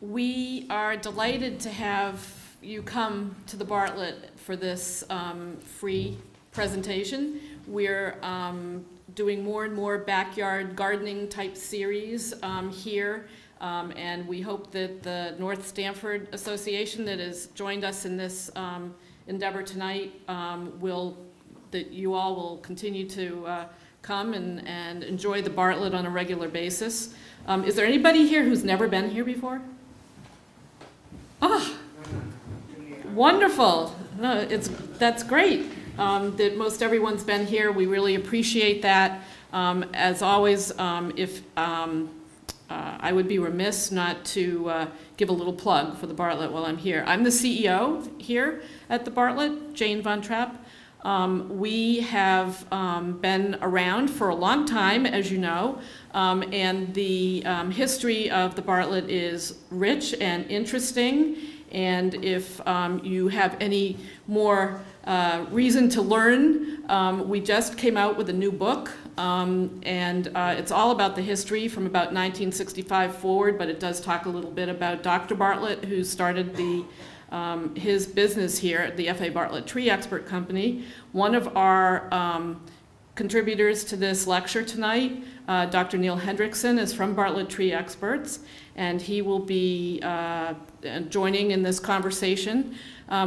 We are delighted to have you come to the Bartlett for this free presentation. We're doing more and more backyard gardening type series here, and we hope that the North Stamford Association that has joined us in this endeavor tonight that you all will continue to come and enjoy the Bartlett on a regular basis. Is there anybody here who's never been here before? Ah, wonderful. No, that's great that most everyone's been here. We really appreciate that. As always, I would be remiss not to give a little plug for the Bartlett while I'm here. I'm the CEO here at the Bartlett, Jane Von Trapp. We have been around for a long time, as you know, and the history of the Bartlett is rich and interesting. And if you have any more reason to learn, we just came out with a new book, and it's all about the history from about 1965 forward, but it does talk a little bit about Dr. Bartlett, who started his business here at the F.A. Bartlett Tree Expert Company. One of our contributors to this lecture tonight, Dr. Neil Hendrickson, is from Bartlett Tree Experts, and he will be joining in this conversation.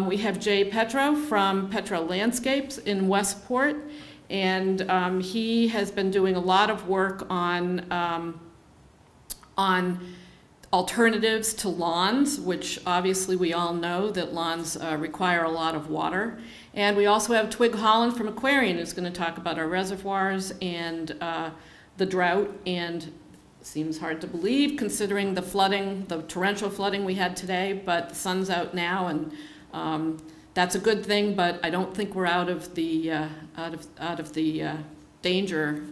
We have Jay Petro from Petro Landscapes in Westport, and he has been doing a lot of work on alternatives to lawns, which obviously we all know that lawns require a lot of water. And we also have Twig Holland from Aquarian, who's going to talk about our reservoirs and the drought. And it seems hard to believe considering the flooding, the torrential flooding we had today, but the sun's out now, and that's a good thing. But I don't think we're out of the danger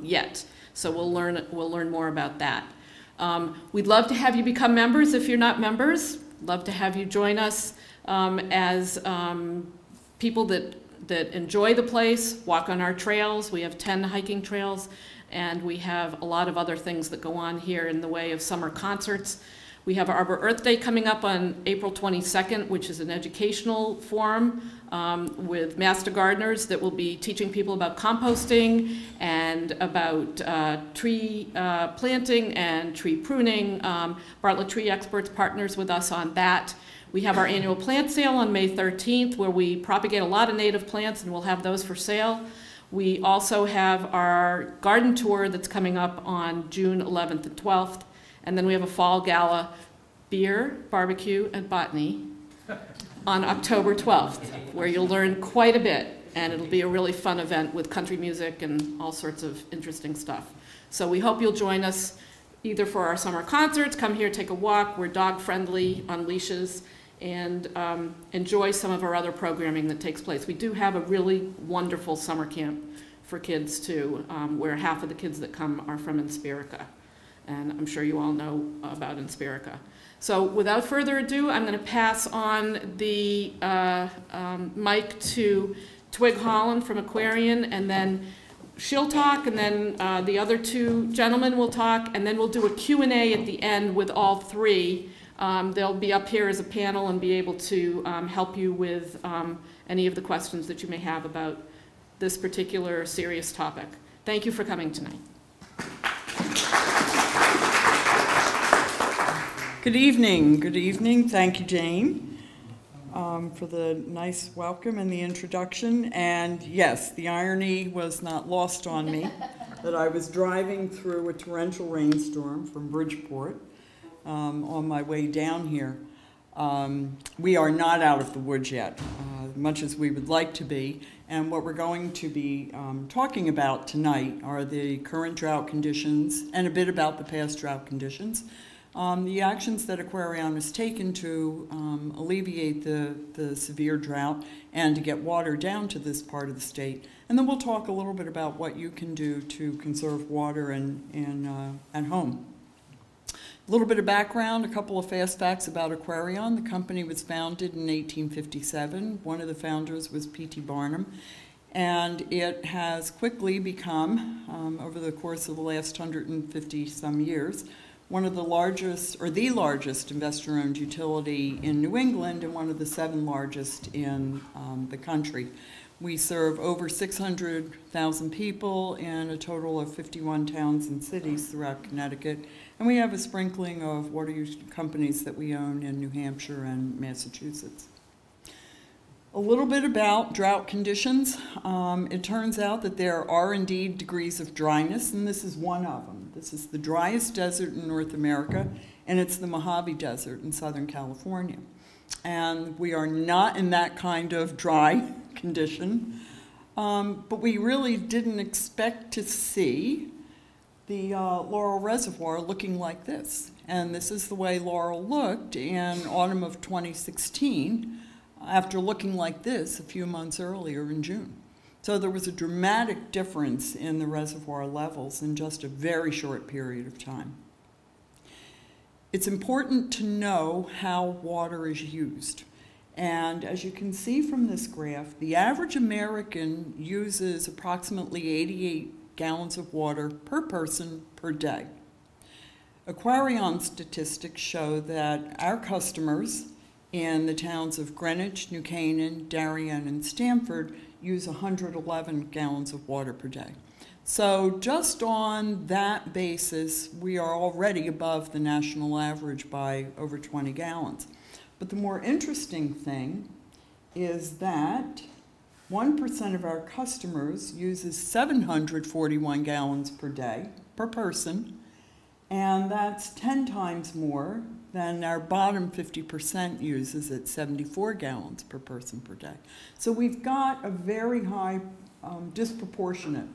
yet. So we'll learn more about that. We'd love to have you become members if you're not members. Love to have you join us as people that enjoy the place, walk on our trails. We have 10 hiking trails, and we have a lot of other things that go on here in the way of summer concerts. We have Arbor Earth Day coming up on April 22nd, which is an educational forum with master gardeners that will be teaching people about composting and about tree planting and tree pruning. Bartlett Tree Experts partners with us on that. We have our annual plant sale on May 13th, where we propagate a lot of native plants, and we'll have those for sale. We also have our garden tour that's coming up on June 11th and 12th. And then we have a fall gala, beer, barbecue, and botany on October 12th, where you'll learn quite a bit. And it'll be a really fun event with country music and all sorts of interesting stuff. So we hope you'll join us either for our summer concerts, come here, take a walk. We're dog friendly on leashes, and enjoy some of our other programming that takes place. We do have a really wonderful summer camp for kids too, where half of the kids that come are from Inspirica. And I'm sure you all know about Inspirica. So without further ado, I'm going to pass on the mic to Twig Holland from Aquarian, and then she'll talk, and then the other two gentlemen will talk, and then we'll do a Q&A at the end with all three. They'll be up here as a panel and be able to help you with any of the questions that you may have about this particular serious topic. Thank you for coming tonight. Good evening. Good evening. Thank you, Jane, for the nice welcome and the introduction. And yes, the irony was not lost on me that I was driving through a torrential rainstorm from Bridgeport on my way down here. We are not out of the woods yet, much as we would like to be. And what we're going to be talking about tonight are the current drought conditions and a bit about the past drought conditions. The actions that Aquarian has taken to alleviate the severe drought and to get water down to this part of the state. And then we'll talk a little bit about what you can do to conserve water at home. A little bit of background, a couple of fast facts about Aquarian. The company was founded in 1857. One of the founders was P.T. Barnum. And it has quickly become, over the course of the last 150 some years, one of the largest, or the largest investor-owned utility in New England and one of the 7 largest in the country. We serve over 600,000 people in a total of 51 towns and cities throughout Connecticut, and we have a sprinkling of water use companies that we own in New Hampshire and Massachusetts. A little bit about drought conditions. It turns out that there are indeed degrees of dryness, and this is one of them. This is the driest desert in North America, and it's the Mojave Desert in Southern California. And we are not in that kind of dry condition, but we really didn't expect to see the Laurel Reservoir looking like this. And this is the way Laurel looked in autumn of 2016, after looking like this a few months earlier in June. So there was a dramatic difference in the reservoir levels in just a very short period of time. It's important to know how water is used. And as you can see from this graph, the average American uses approximately 88 gallons of water per person per day. Aquarion statistics show that our customers in the towns of Greenwich, New Canaan, Darien, and Stamford use 111 gallons of water per day. So just on that basis, we are already above the national average by over 20 gallons. But the more interesting thing is that 1% of our customers uses 741 gallons per day, per person, and that's 10 times more than our bottom 50% uses at 74 gallons per person per day. So we've got a very high, disproportionate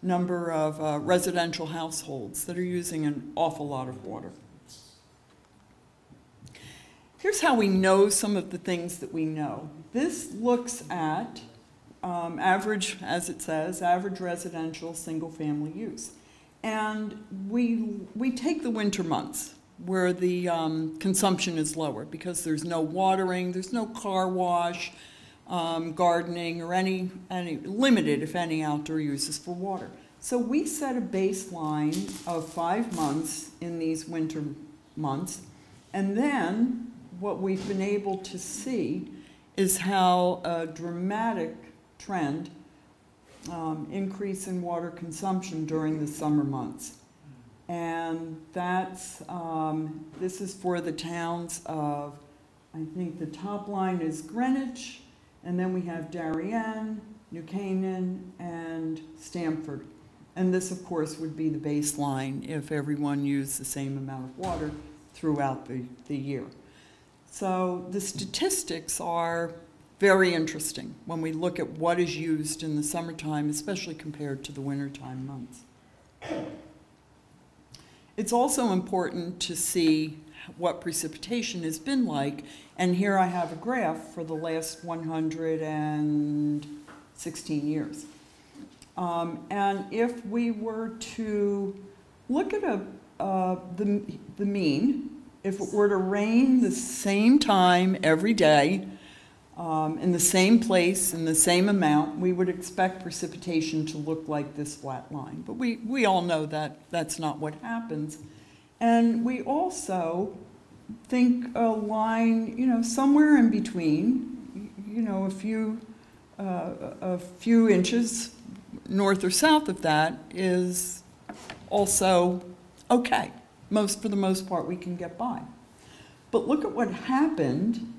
number of residential households that are using an awful lot of water. Here's how we know some of the things that we know. This looks at average, as it says, average residential single-family use. And we take the winter months where the consumption is lower because there's no watering, there's no car wash, gardening, or any limited, if any, outdoor uses for water. So we set a baseline of 5 months in these winter months, and then what we've been able to see is how a dramatic trend increase in water consumption during the summer months. And that's, this is for the towns of, I think the top line is Greenwich, and then we have Darien, New Canaan, and Stamford. And this, of course, would be the baseline if everyone used the same amount of water throughout the year. So the statistics are very interesting when we look at what is used in the summertime, especially compared to the wintertime months. It's also important to see what precipitation has been like, and here I have a graph for the last 116 years. And if we were to look at the mean, if it were to rain the same time every day, in the same place, in the same amount, we would expect precipitation to look like this flat line. But we all know that that's not what happens. And we also think a line, you know, somewhere in between, you know, a few inches north or south of that is also okay. For the most part, we can get by. But look at what happened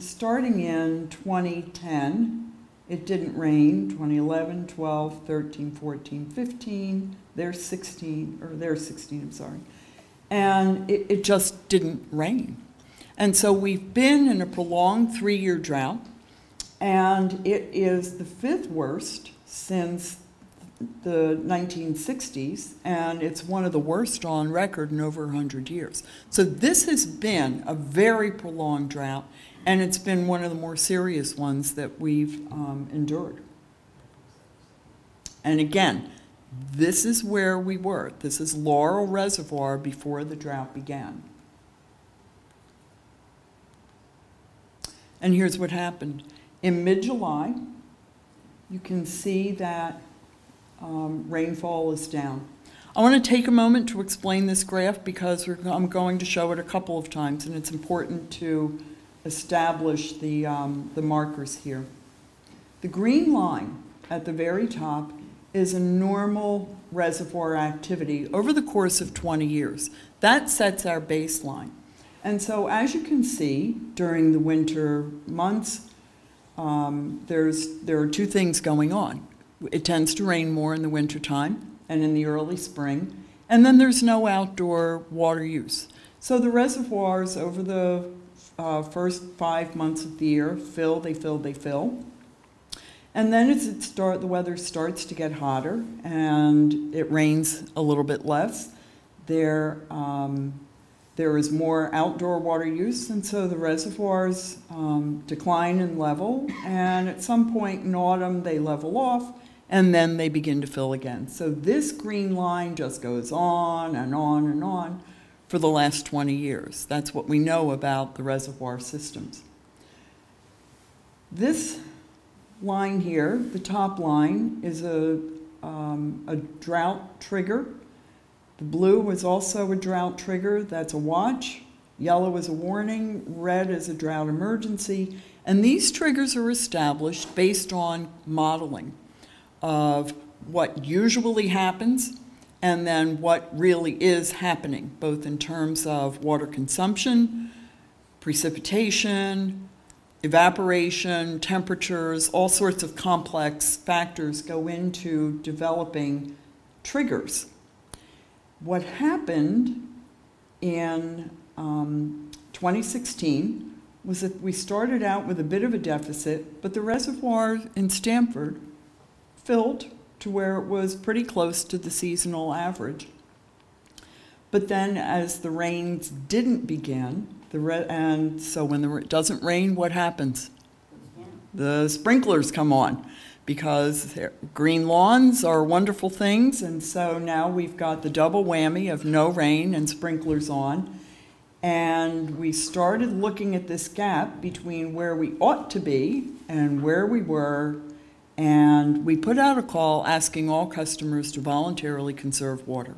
starting in 2010. It didn't rain. 2011, 12, 13, 14, 15. There's 16, I'm sorry. And it just didn't rain. And so we've been in a prolonged 3-year drought, and it is the 5th worst since the 1960s, and it's one of the worst on record in over 100 years. So this has been a very prolonged drought, and it's been one of the more serious ones that we've endured. And again, this is where we were. This is Laurel Reservoir before the drought began. And here's what happened. In mid-July, you can see that rainfall is down. I want to take a moment to explain this graph because I'm going to show it a couple of times, and it's important to establish the markers here. The green line at the very top is a normal reservoir activity over the course of 20 years. That sets our baseline. And so as you can see, during the winter months, there are two things going on. It tends to rain more in the wintertime and in the early spring, and then there's no outdoor water use. So the reservoirs over the first 5 months of the year fill, they fill, they fill. And then as the weather starts to get hotter and it rains a little bit less, there is more outdoor water use, and so the reservoirs decline in level, and at some point in autumn they level off, and then they begin to fill again. So this green line just goes on and on and on for the last 20 years. That's what we know about the reservoir systems. This line here, the top line, is a drought trigger. The blue was also a drought trigger. That's a watch. Yellow is a warning. Red is a drought emergency. And these triggers are established based on modeling of what usually happens and then what really is happening, both in terms of water consumption, precipitation, evaporation, temperatures. All sorts of complex factors go into developing triggers. What happened in 2016 was that we started out with a bit of a deficit, but the reservoir in Stamford filled to where it was pretty close to the seasonal average. But then as the rains didn't begin, and so when it doesn't rain, what happens? The sprinklers come on, because green lawns are wonderful things, and so now we've got the double whammy of no rain and sprinklers on. And we started looking at this gap between where we ought to be and where we were, and we put out a call asking all customers to voluntarily conserve water.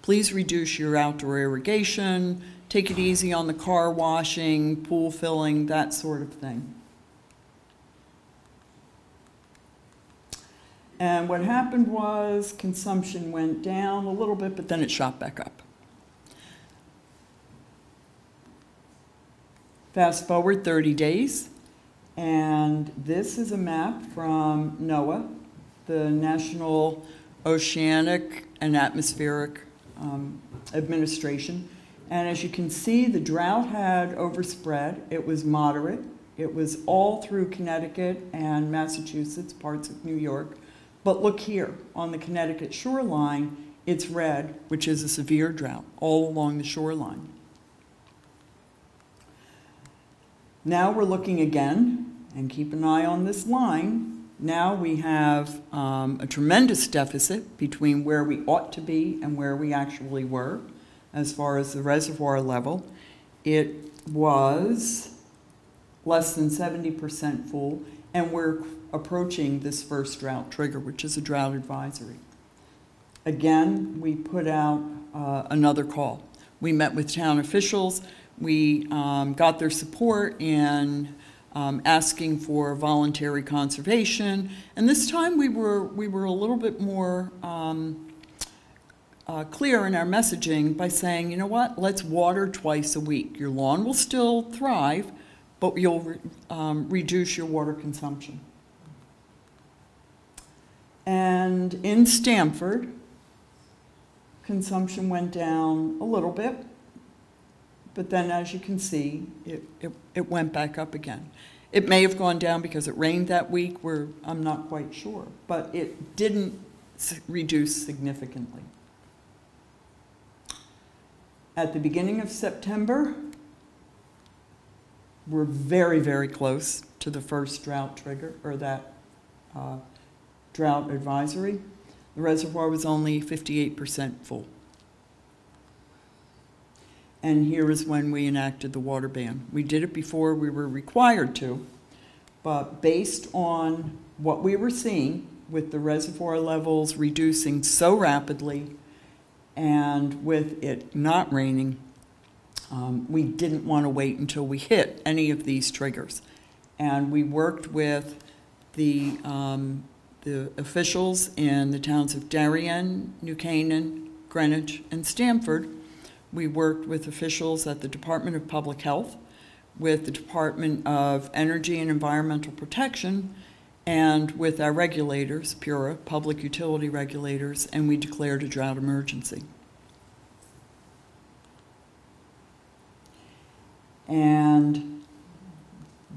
Please reduce your outdoor irrigation, take it easy on the car washing, pool filling, that sort of thing. And what happened was consumption went down a little bit, but then it shot back up. Fast forward 30 days, and this is a map from NOAA, the National Oceanic and Atmospheric Administration. And as you can see, the drought had overspread. It was moderate. It was all through Connecticut and Massachusetts, parts of New York. But look here, on the Connecticut shoreline, it's red, which is a severe drought, all along the shoreline. Now we're looking again, and keep an eye on this line. Now we have a tremendous deficit between where we ought to be and where we actually were as far as the reservoir level. It was less than 70% full, and we're approaching this first drought trigger, which is a drought advisory. Again, we put out another call. We met with town officials. We got their support in asking for voluntary conservation, and this time we were a little bit more clear in our messaging by saying, you know what, let's water twice a week. Your lawn will still thrive, but you'll reduce your water consumption. And in Stamford, consumption went down a little bit, but then as you can see, it went back up again. It may have gone down because it rained that week, I'm not quite sure, but it didn't reduce significantly. At the beginning of September, we're very, very close to the first drought trigger, or that drought advisory. The reservoir was only 58% full. And here is when we enacted the water ban. We did it before we were required to, but based on what we were seeing with the reservoir levels reducing so rapidly And with it not raining, we didn't want to wait until we hit any of these triggers. And we worked with the officials in the towns of Darien, New Canaan, Greenwich, and Stamford. We worked with officials at the Department of Public Health, with the Department of Energy and Environmental Protection, and with our regulators, PURA, public utility regulators, and we declared a drought emergency. And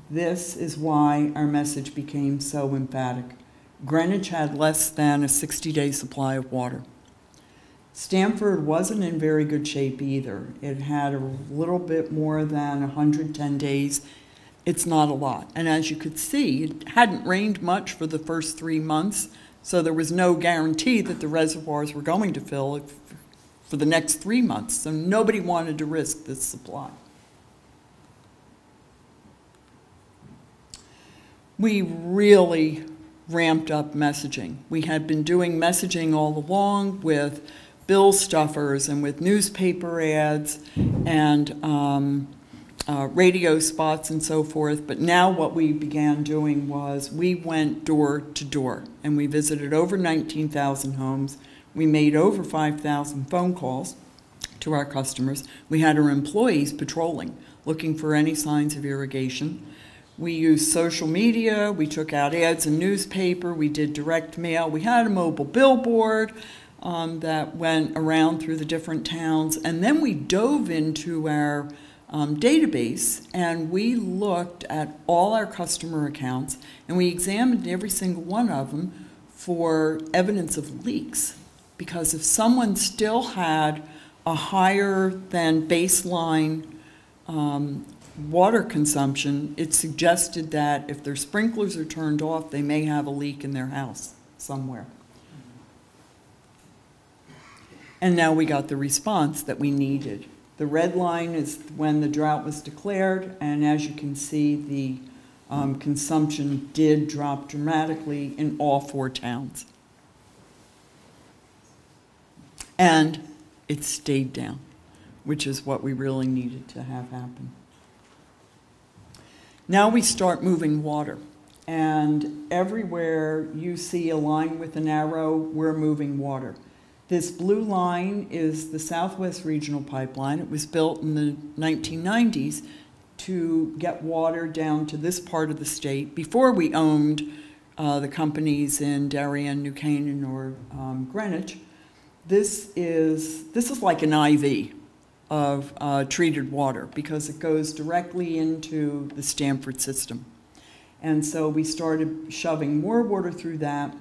this is why our message became so emphatic. Greenwich had less than a 60-day supply of water. Stamford wasn't in very good shape either. It had a little bit more than 110 days. It's not a lot. And as you could see, it hadn't rained much for the first 3 months, so there was no guarantee that the reservoirs were going to fill for the next 3 months. So nobody wanted to risk this supply. We really ramped up messaging. We had been doing messaging all along with bill stuffers and with newspaper ads and radio spots and so forth. But now what we began doing was we went door to door and we visited over 19,000 homes. We made over 5,000 phone calls to our customers. We had our employees patrolling, looking for any signs of irrigation. We used social media, we took out ads in newspaper, we did direct mail, we had a mobile billboard that went around through the different towns, and then we dove into our database and we looked at all our customer accounts and we examined every single one of them for evidence of leaks, because if someone still had a higher than baseline water consumption, it suggested that if their sprinklers are turned off, they may have a leak in their house somewhere. And now we got the response that we needed. The red line is when the drought was declared, and as you can see, the consumption did drop dramatically in all 4 towns. And it stayed down, which is what we really needed to have happen. Now we start moving water, and everywhere you see a line with an arrow, we're moving water. This blue line is the Southwest Regional Pipeline. It was built in the 1990s to get water down to this part of the state before we owned the companies in Darien, New Canaan, or Greenwich. This is like an IV of treated water because it goes directly into the Stamford system. And so we started shoving more water through that.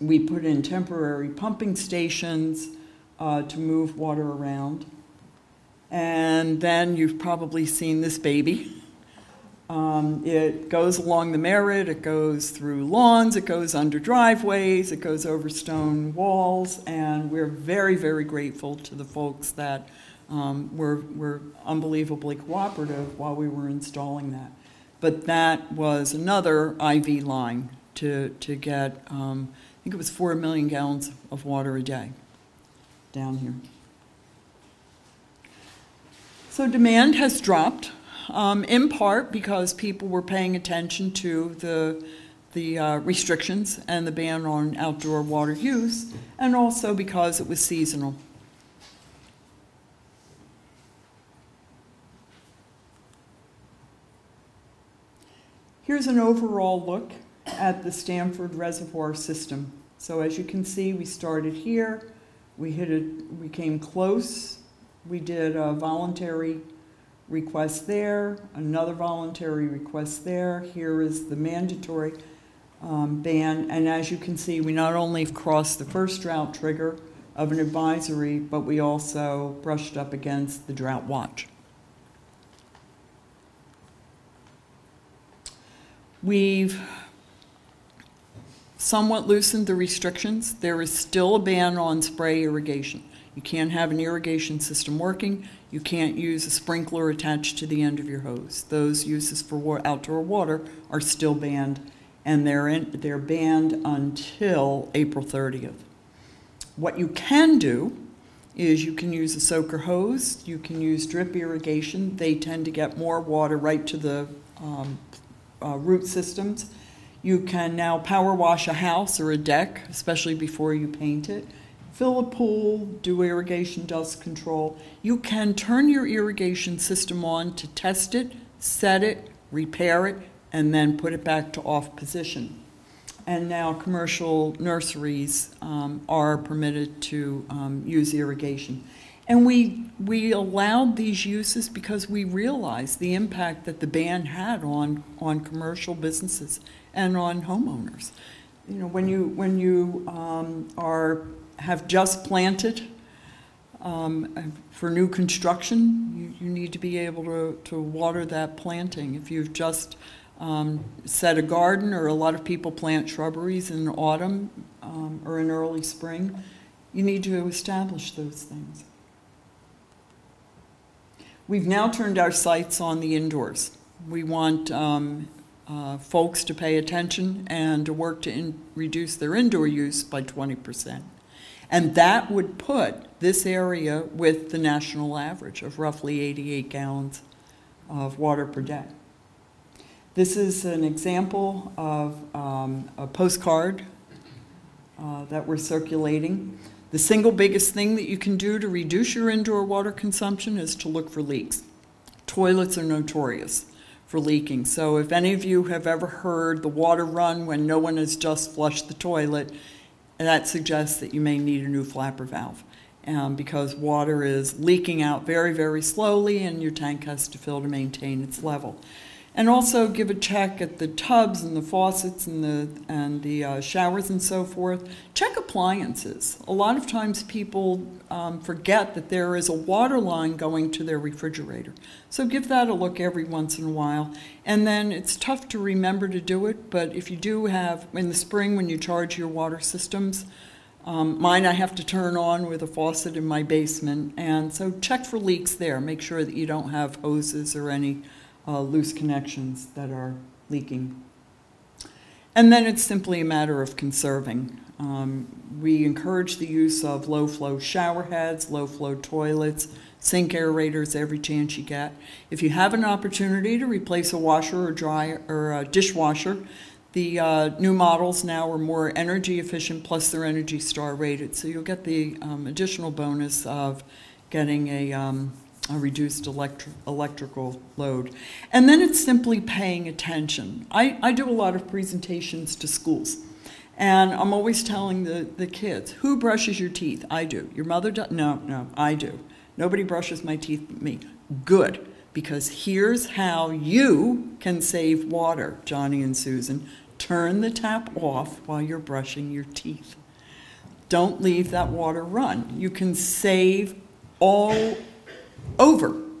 We put in temporary pumping stations to move water around. And then you've probably seen this baby. It goes along the Merritt, it goes through lawns, it goes under driveways, it goes over stone walls, and we're very, very grateful to the folks that were unbelievably cooperative while we were installing that. But that was another IV line to get, I think it was 4 million gallons of water a day down here. So demand has dropped, in part because people were paying attention to the restrictions and the ban on outdoor water use, and also because it was seasonal. Here's an overall look at the Stamford Reservoir system. So as you can see, we started here, we came close, we did a voluntary request there, another voluntary request there. Here is the mandatory ban, and as you can see, we not only crossed the first drought trigger of an advisory, but we also brushed up against the drought watch. We've somewhat loosened the restrictions. There is still a ban on spray irrigation. You can't have an irrigation system working. You can't use a sprinkler attached to the end of your hose. Those uses for outdoor water are still banned, and they're banned until April 30th. What you can do is you can use a soaker hose, you can use drip irrigation. They tend to get more water right to the root systems. You can now power wash a house or a deck, especially before you paint it. Fill a pool, do irrigation dust control. You can turn your irrigation system on to test it, set it, repair it, and then put it back to off position. And now commercial nurseries are permitted to use irrigation. And we allowed these uses because we realized the impact that the ban had on commercial businesses and on homeowners. You know, when you have just planted for new construction, you need to be able to water that planting. If you've just set a garden, or a lot of people plant shrubberies in autumn or in early spring, you need to establish those things. We've now turned our sights on the indoors. We want folks to pay attention and to work to reduce their indoor use by 20%. And that would put this area with the national average of roughly 88 gallons of water per day. This is an example of a postcard that we're circulating. The single biggest thing that you can do to reduce your indoor water consumption is to look for leaks. Toilets are notorious for leaking. So if any of you have ever heard the water run when no one has just flushed the toilet, that suggests that you may need a new flapper valve because water is leaking out very, very slowly and your tank has to fill to maintain its level. And also give a check at the tubs and the faucets and the showers and so forth. Check appliances. A lot of times people forget that there is a water line going to their refrigerator. So give that a look every once in a while. And then it's tough to remember to do it, but if you do have, in the spring when you charge your water systems, mine I have to turn on with a faucet in my basement. And so check for leaks there. Make sure that you don't have hoses or any loose connections that are leaking. And then it's simply a matter of conserving. We encourage the use of low-flow shower heads, low-flow toilets, sink aerators every chance you get. If you have an opportunity to replace a washer or dryer or a dishwasher, the new models now are more energy efficient, plus they're Energy Star rated, so you'll get the additional bonus of getting a reduced electrical load. And then it's simply paying attention. I do a lot of presentations to schools, and I'm always telling the kids, who brushes your teeth? I do. Your mother does? No, I do. Nobody brushes my teeth but me. Good, because here's how you can save water, Johnny and Susan. Turn the tap off while you're brushing your teeth. Don't leave that water run. You can save over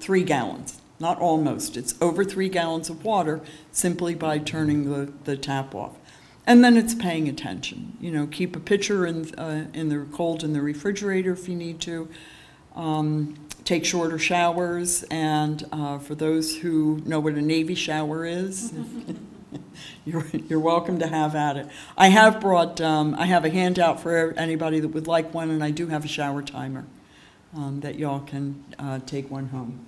3 gallons, not almost. It's over 3 gallons of water simply by turning the tap off. And then it's paying attention. You know, keep a pitcher in the cold in the refrigerator if you need to. Take shorter showers, and for those who know what a Navy shower is, you're welcome to have at it. I have brought, I have a handout for anybody that would like one, and I do have a shower timer that y'all can take one home.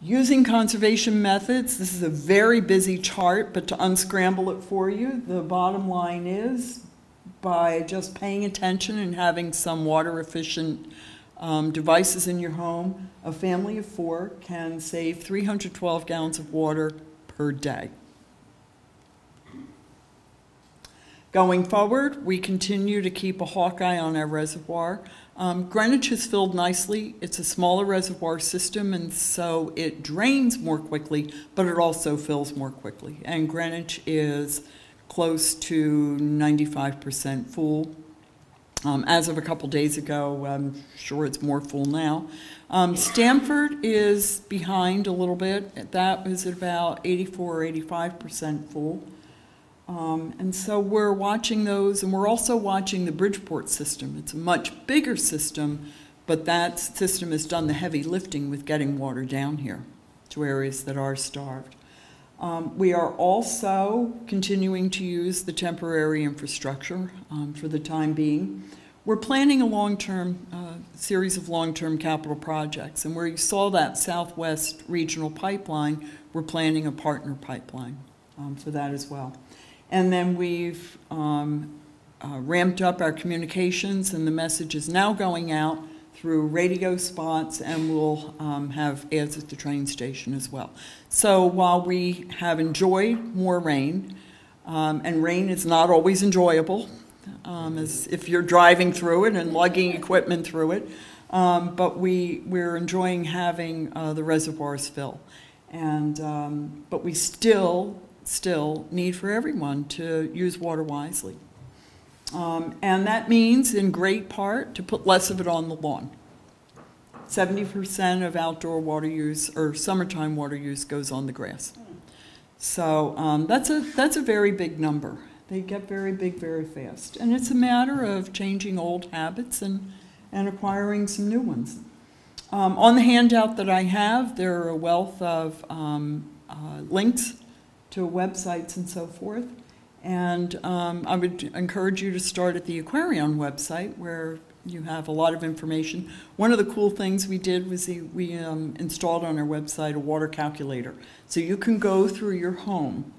Using conservation methods, this is a very busy chart, but to unscramble it for you, the bottom line is by just paying attention and having some water efficient devices in your home, a family of 4 can save 312 gallons of water per day. Going forward, we continue to keep a hawk eye on our reservoir. Greenwich has filled nicely. It's a smaller reservoir system, and so it drains more quickly, but it also fills more quickly. And Greenwich is close to 95% full. As of a couple days ago, I'm sure it's more full now. Stanford is behind a little bit. That was at about 84 or 85% full. And so we're watching those, and we're also watching the Bridgeport system. It's a much bigger system, but that system has done the heavy lifting with getting water down here to areas that are starved. We are also continuing to use the temporary infrastructure for the time being. we're planning a long-term series of long-term capital projects. And where you saw that Southwest Regional Pipeline, we're planning a partner pipeline for that as well. And then we've ramped up our communications, and the message is now going out through radio spots, and we'll have ads at the train station as well. So while we have enjoyed more rain, and rain is not always enjoyable, as if you're driving through it and lugging equipment through it, but we're enjoying having the reservoirs fill. And, but we still need for everyone to use water wisely. And that means, in great part, to put less of it on the lawn. 70% of outdoor water use, or summertime water use, goes on the grass. So that's a very big number. They get very big very fast. And it's a matter of changing old habits and acquiring some new ones. On the handout that I have, there are a wealth of links to websites and so forth. And I would encourage you to start at the Aquarion website, where you have a lot of information. One of the cool things we did was we installed on our website a water calculator. So you can go through your home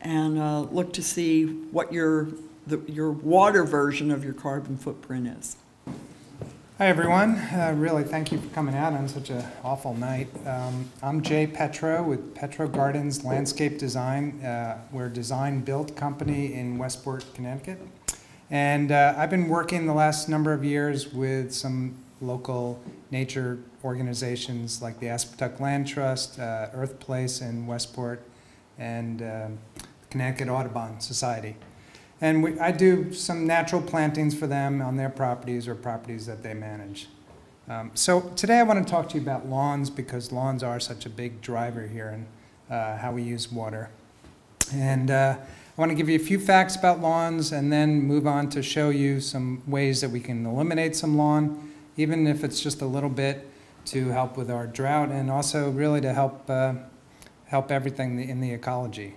and look to see what your water version of your carbon footprint is. Hi everyone, really thank you for coming out on such an awful night. I'm Jay Petro with Petro Gardens Landscape Design. We're a design-build company in Westport, Connecticut. And I've been working the last number of years with some local nature organizations like the Aspetuck Land Trust, Earth Place in Westport, and Connecticut Audubon Society. And I do some natural plantings for them on their properties or properties that they manage. So today I want to talk to you about lawns, because lawns are such a big driver here in how we use water. And I want to give you a few facts about lawns and then move on to show you some ways that we can eliminate some lawn, even if it's just a little bit, to help with our drought, and also really to help everything in the ecology.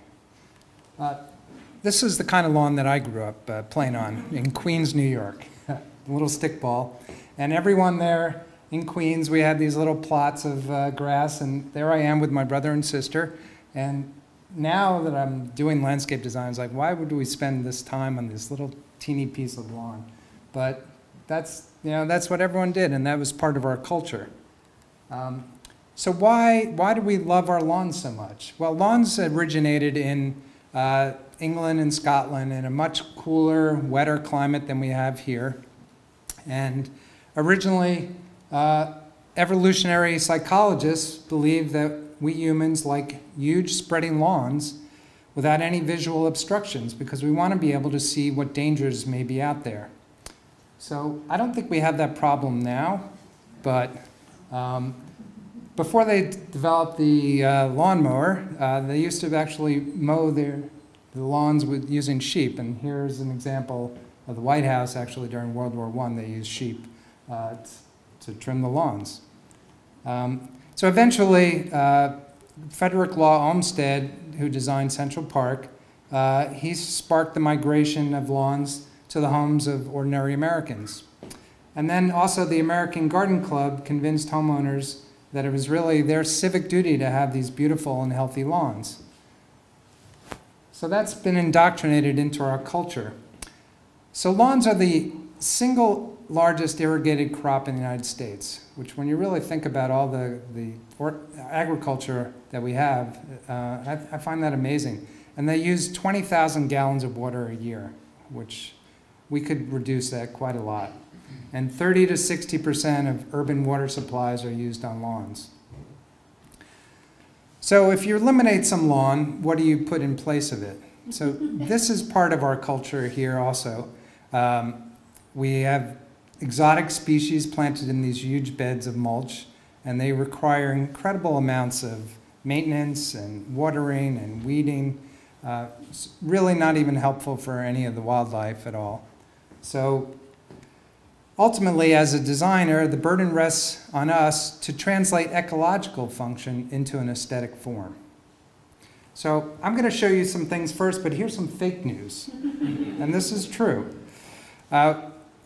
This is the kind of lawn that I grew up playing on in Queens, New York, a little stickball. And everyone there in Queens, we had these little plots of grass, and there I am with my brother and sister. And now that I'm doing landscape design, it's like, why would we spend this time on this little teeny piece of lawn? But that's what everyone did, and that was part of our culture. So why do we love our lawns so much? Well, lawns originated in England and Scotland in a much cooler, wetter climate than we have here. And originally, evolutionary psychologists believed that we humans like huge spreading lawns without any visual obstructions, because we want to be able to see what dangers may be out there. So I don't think we have that problem now, but before they developed the lawnmower, they used to actually mow the lawns using sheep. And here's an example of the White House. Actually, during World War I, they used sheep to trim the lawns. So eventually, Frederick Law Olmsted, who designed Central Park, he sparked the migration of lawns to the homes of ordinary Americans. And then also the American Garden Club convinced homeowners that it was really their civic duty to have these beautiful and healthy lawns. So that's been indoctrinated into our culture. So lawns are the single largest irrigated crop in the United States, which, when you really think about all the agriculture that we have, I find that amazing. And they use 20,000 gallons of water a year, which we could reduce that quite a lot. And 30 to 60% of urban water supplies are used on lawns. So if you eliminate some lawn, what do you put in place of it? So this is part of our culture here also. We have exotic species planted in these huge beds of mulch, and they require incredible amounts of maintenance and watering and weeding. It's really not even helpful for any of the wildlife at all. So ultimately, as a designer, the burden rests on us to translate ecological function into an aesthetic form. So I'm going to show you some things first, but here's some fake news. And this is true.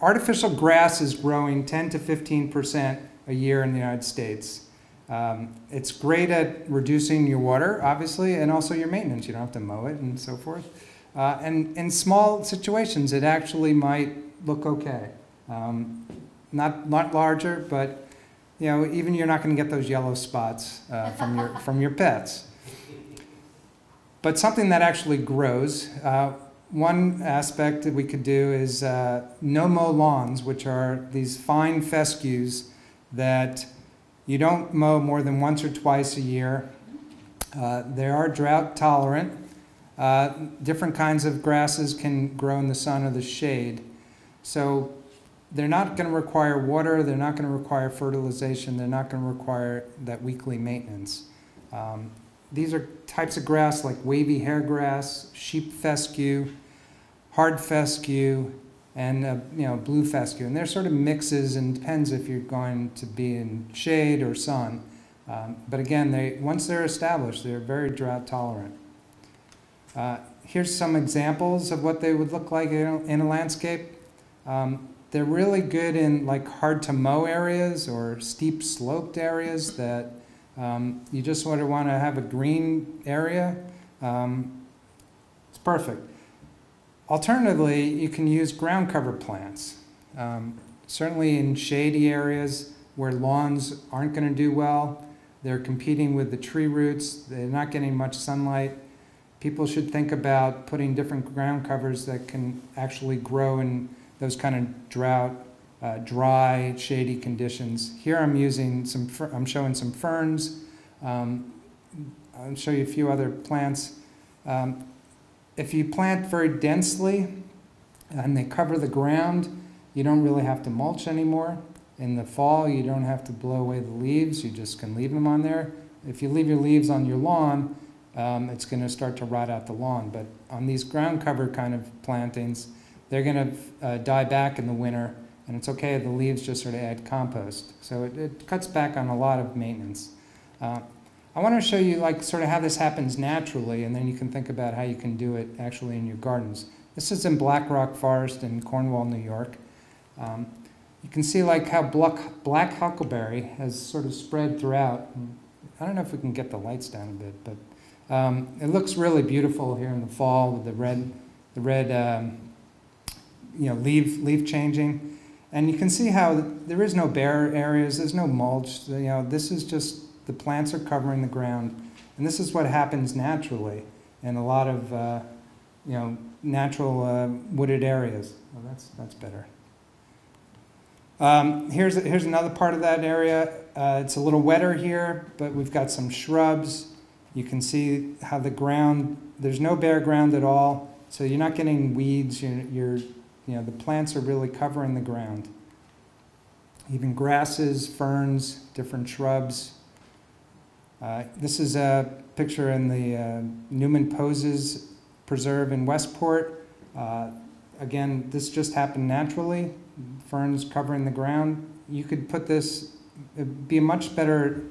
artificial grass is growing 10 to 15% a year in the United States. It's great at reducing your water, obviously, and also your maintenance. You don't have to mow it and so forth. And in small situations, it actually might look okay. Not larger, but you know, even you're not going to get those yellow spots from your pets. But something that actually grows. One aspect that we could do is no-mow lawns, which are these fine fescues that you don't mow more than once or twice a year. They are drought tolerant. Different kinds of grasses can grow in the sun or the shade. So they're not going to require water, they're not going to require fertilization, they're not going to require that weekly maintenance. These are types of grass like wavy hairgrass, sheep fescue, hard fescue, and you know, blue fescue. And they're sort of mixes, and depends if you're going to be in shade or sun. But again, once they're established, they're very drought tolerant. Here's some examples of what they would look like in a landscape. They're really good in like hard to mow areas or steep sloped areas that you just want to have a green area. It's perfect. Alternatively, you can use ground cover plants. Certainly in shady areas where lawns aren't going to do well, they're competing with the tree roots, they're not getting much sunlight. People should think about putting different ground covers that can actually grow in those kind of drought, dry, shady conditions. Here I'm showing some ferns. I'll show you a few other plants. If you plant very densely and they cover the ground, you don't really have to mulch anymore. In the fall, you don't have to blow away the leaves. You just can leave them on there. If you leave your leaves on your lawn, it's going to start to rot out the lawn. But on these ground cover kind of plantings, they're going to die back in the winter, and it's okay. The leaves just sort of add compost. So it cuts back on a lot of maintenance. I want to show you like sort of how this happens naturally, and then you can think about how you can do it actually in your gardens. This is in Black Rock Forest in Cornwall, New York. You can see like how black huckleberry has sort of spread throughout. I don't know if we can get the lights down a bit, but it looks really beautiful here in the fall with the red you know, leaf changing. And you can see how there is no bare areas, there's no mulch. You know, this is just the plants are covering the ground, and this is what happens naturally in a lot of you know, natural wooded areas. Well, that's better. Here's another part of that area. It's a little wetter here, but we've got some shrubs. You can see how the ground, there's no bare ground at all, so you're not getting weeds. You know, the plants are really covering the ground. Even grasses, ferns, different shrubs. This is a picture in the Newman Poses Preserve in Westport. Again, this just happened naturally. Ferns covering the ground. You could put this, it'd be a much better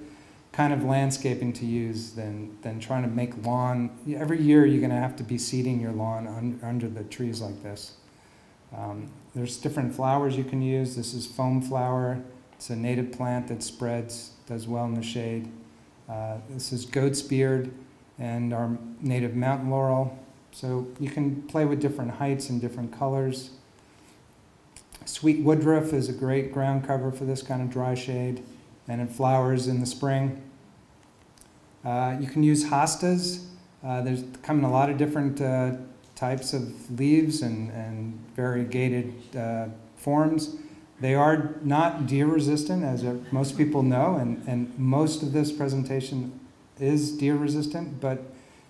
kind of landscaping to use than trying to make lawn. Every year you're going to have to be seeding your lawn under the trees like this. There's different flowers you can use. This is foam flower. It's a native plant that spreads, does well in the shade. This is goat's beard and our native mountain laurel. So you can play with different heights and different colors. Sweet woodruff is a great ground cover for this kind of dry shade, and it flowers in the spring. You can use hostas. There's come in a lot of different types of leaves and variegated forms. They are not deer resistant, as most people know, and most of this presentation is deer resistant, but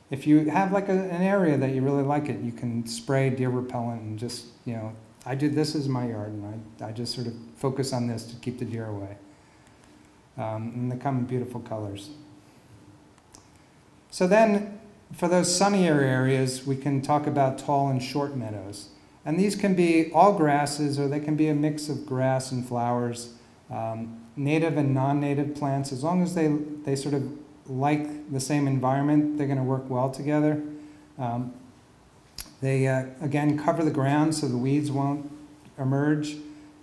if you have like an area that you really like it, you can spray deer repellent and just, you know, this is my yard, and I just sort of focus on this to keep the deer away. And they come in beautiful colors. So then, for those sunnier areas, we can talk about tall and short meadows. And these can be all grasses, or they can be a mix of grass and flowers, native and non-native plants. As long as they sort of like the same environment, they're going to work well together. They, again, cover the ground so the weeds won't emerge.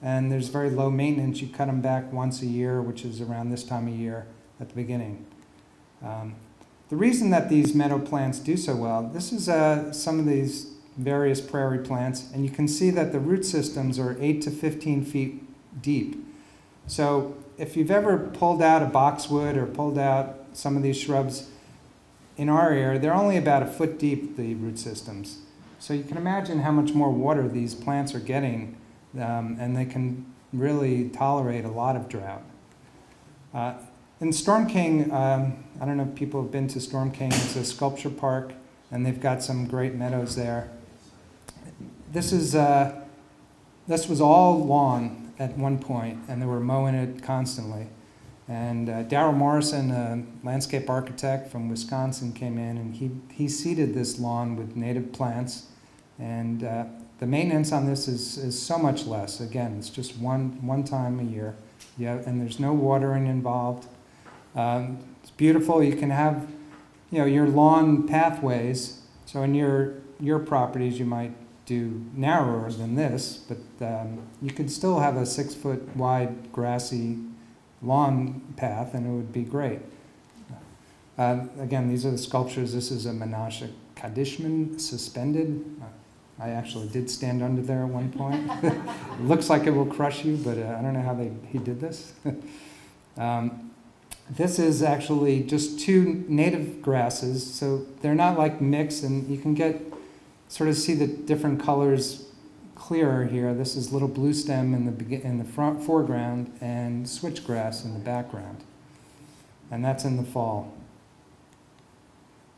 and there's very low maintenance. You cut them back once a year, which is around this time of year at the beginning. The reason that these meadow plants do so well, this is some of these various prairie plants, and you can see that the root systems are 8 to 15 feet deep. So if you've ever pulled out a boxwood or pulled out some of these shrubs in our area, they're only about a foot deep, the root systems. So you can imagine how much more water these plants are getting, and they can really tolerate a lot of drought. In Storm King, I don't know if people have been to Storm King. It's a sculpture park, and they've got some great meadows there. This was all lawn at one point, and they were mowing it constantly. And Darryl Morrison, a landscape architect from Wisconsin, came in, and he seeded this lawn with native plants. And the maintenance on this is so much less. Again, it's just one time a year. Yeah, and there's no watering involved. It's beautiful. You can have, your lawn pathways. So in your properties, you might do narrower than this, but you could still have a 6-foot wide grassy lawn path, and it would be great. Again, these are the sculptures. This is a Menashe Kadishman suspended. I actually did stand under there at one point. It looks like it will crush you, but I don't know how he did this. This is actually just 2 native grasses, so they're not like mixed, and you can sort of see the different colors clearer here. This is little blue stem in the foreground and switchgrass in the background, and that's in the fall.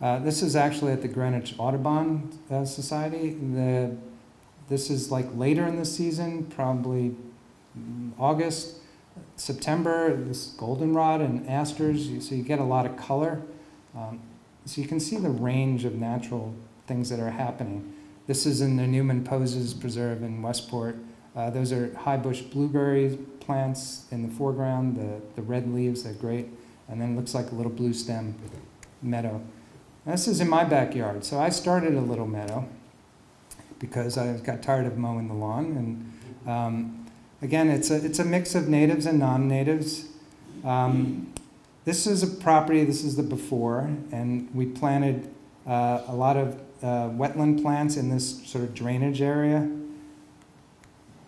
This is actually at the Greenwich Audubon Society. This is like later in the season, probably August, September. This goldenrod and asters, so you get a lot of color. So you can see the range of natural things that are happening. This is in the Newman Poses Preserve in Westport. Those are high bush blueberry plants in the foreground. The red leaves, they're great. And then it looks like a little blue stem meadow. This is in my backyard. So I started a little meadow because I got tired of mowing the lawn. And again, it's a mix of natives and non-natives. This is a property, this is the before, and we planted a lot of wetland plants in this sort of drainage area,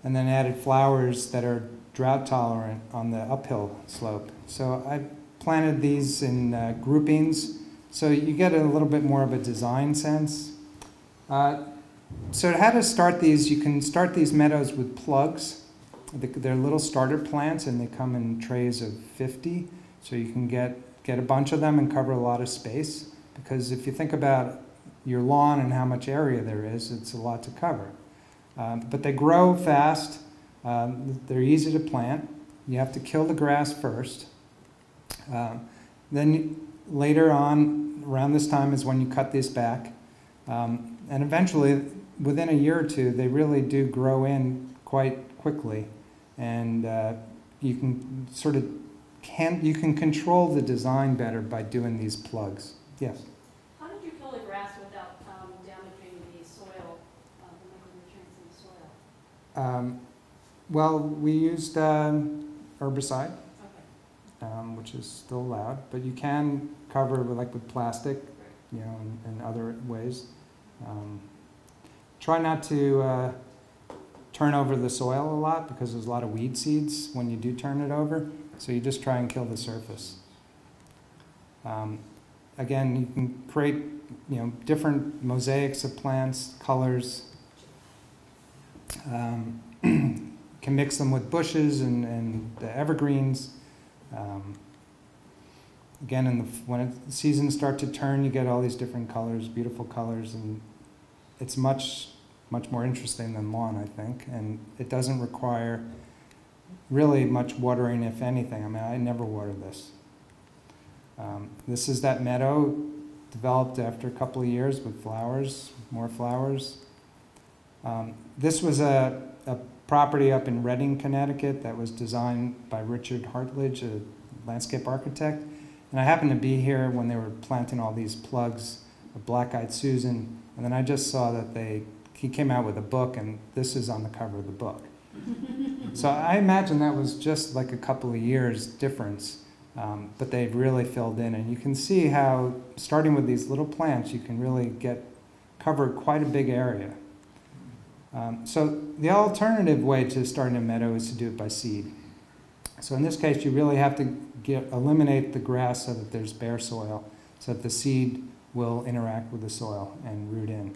and then added flowers that are drought tolerant on the uphill slope. So I planted these in groupings, so you get a little bit more of a design sense. So how to start these, you can start these meadows with plugs. They're little starter plants, and they come in trays of 50, so you can get a bunch of them and cover a lot of space, because if you think about your lawn and how much area there is, it's a lot to cover. But they grow fast. They're easy to plant. You have to kill the grass first. Then later on, around this time is when you cut this back. And eventually, within a year or two, they really do grow in quite quickly. And you can you can control the design better by doing these plugs. Yes? How did you kill the grass without damaging the soil, the micronutrients in the soil? Well, we used herbicide, Okay. Which is still allowed, but you can cover with plastic, and other ways. Try not to turn over the soil a lot, because there's a lot of weed seeds when you do turn it over. So you just try and kill the surface. Again, you can create different mosaics of plants, colors. Can mix them with bushes and the evergreens. Again, when the seasons start to turn, you get all these different colors, beautiful colors, and it's much more interesting than lawn, I think. And it doesn't require really much watering, if anything. I mean, I never water this. This is that meadow developed after a couple of years with flowers, more flowers. This was a property up in Reading, Connecticut that was designed by Richard Hartledge, a landscape architect. And I happened to be here when they were planting all these plugs of Black-Eyed Susan, and then I just saw that he came out with a book, and this is on the cover of the book. So I imagine that was just like a couple of years difference, but they've really filled in. And you can see how, starting with these little plants, you can really cover quite a big area. So the alternative way to starting a meadow is to do it by seed. So in this case, you really have to eliminate the grass so that there's bare soil, so that the seed will interact with the soil and root in.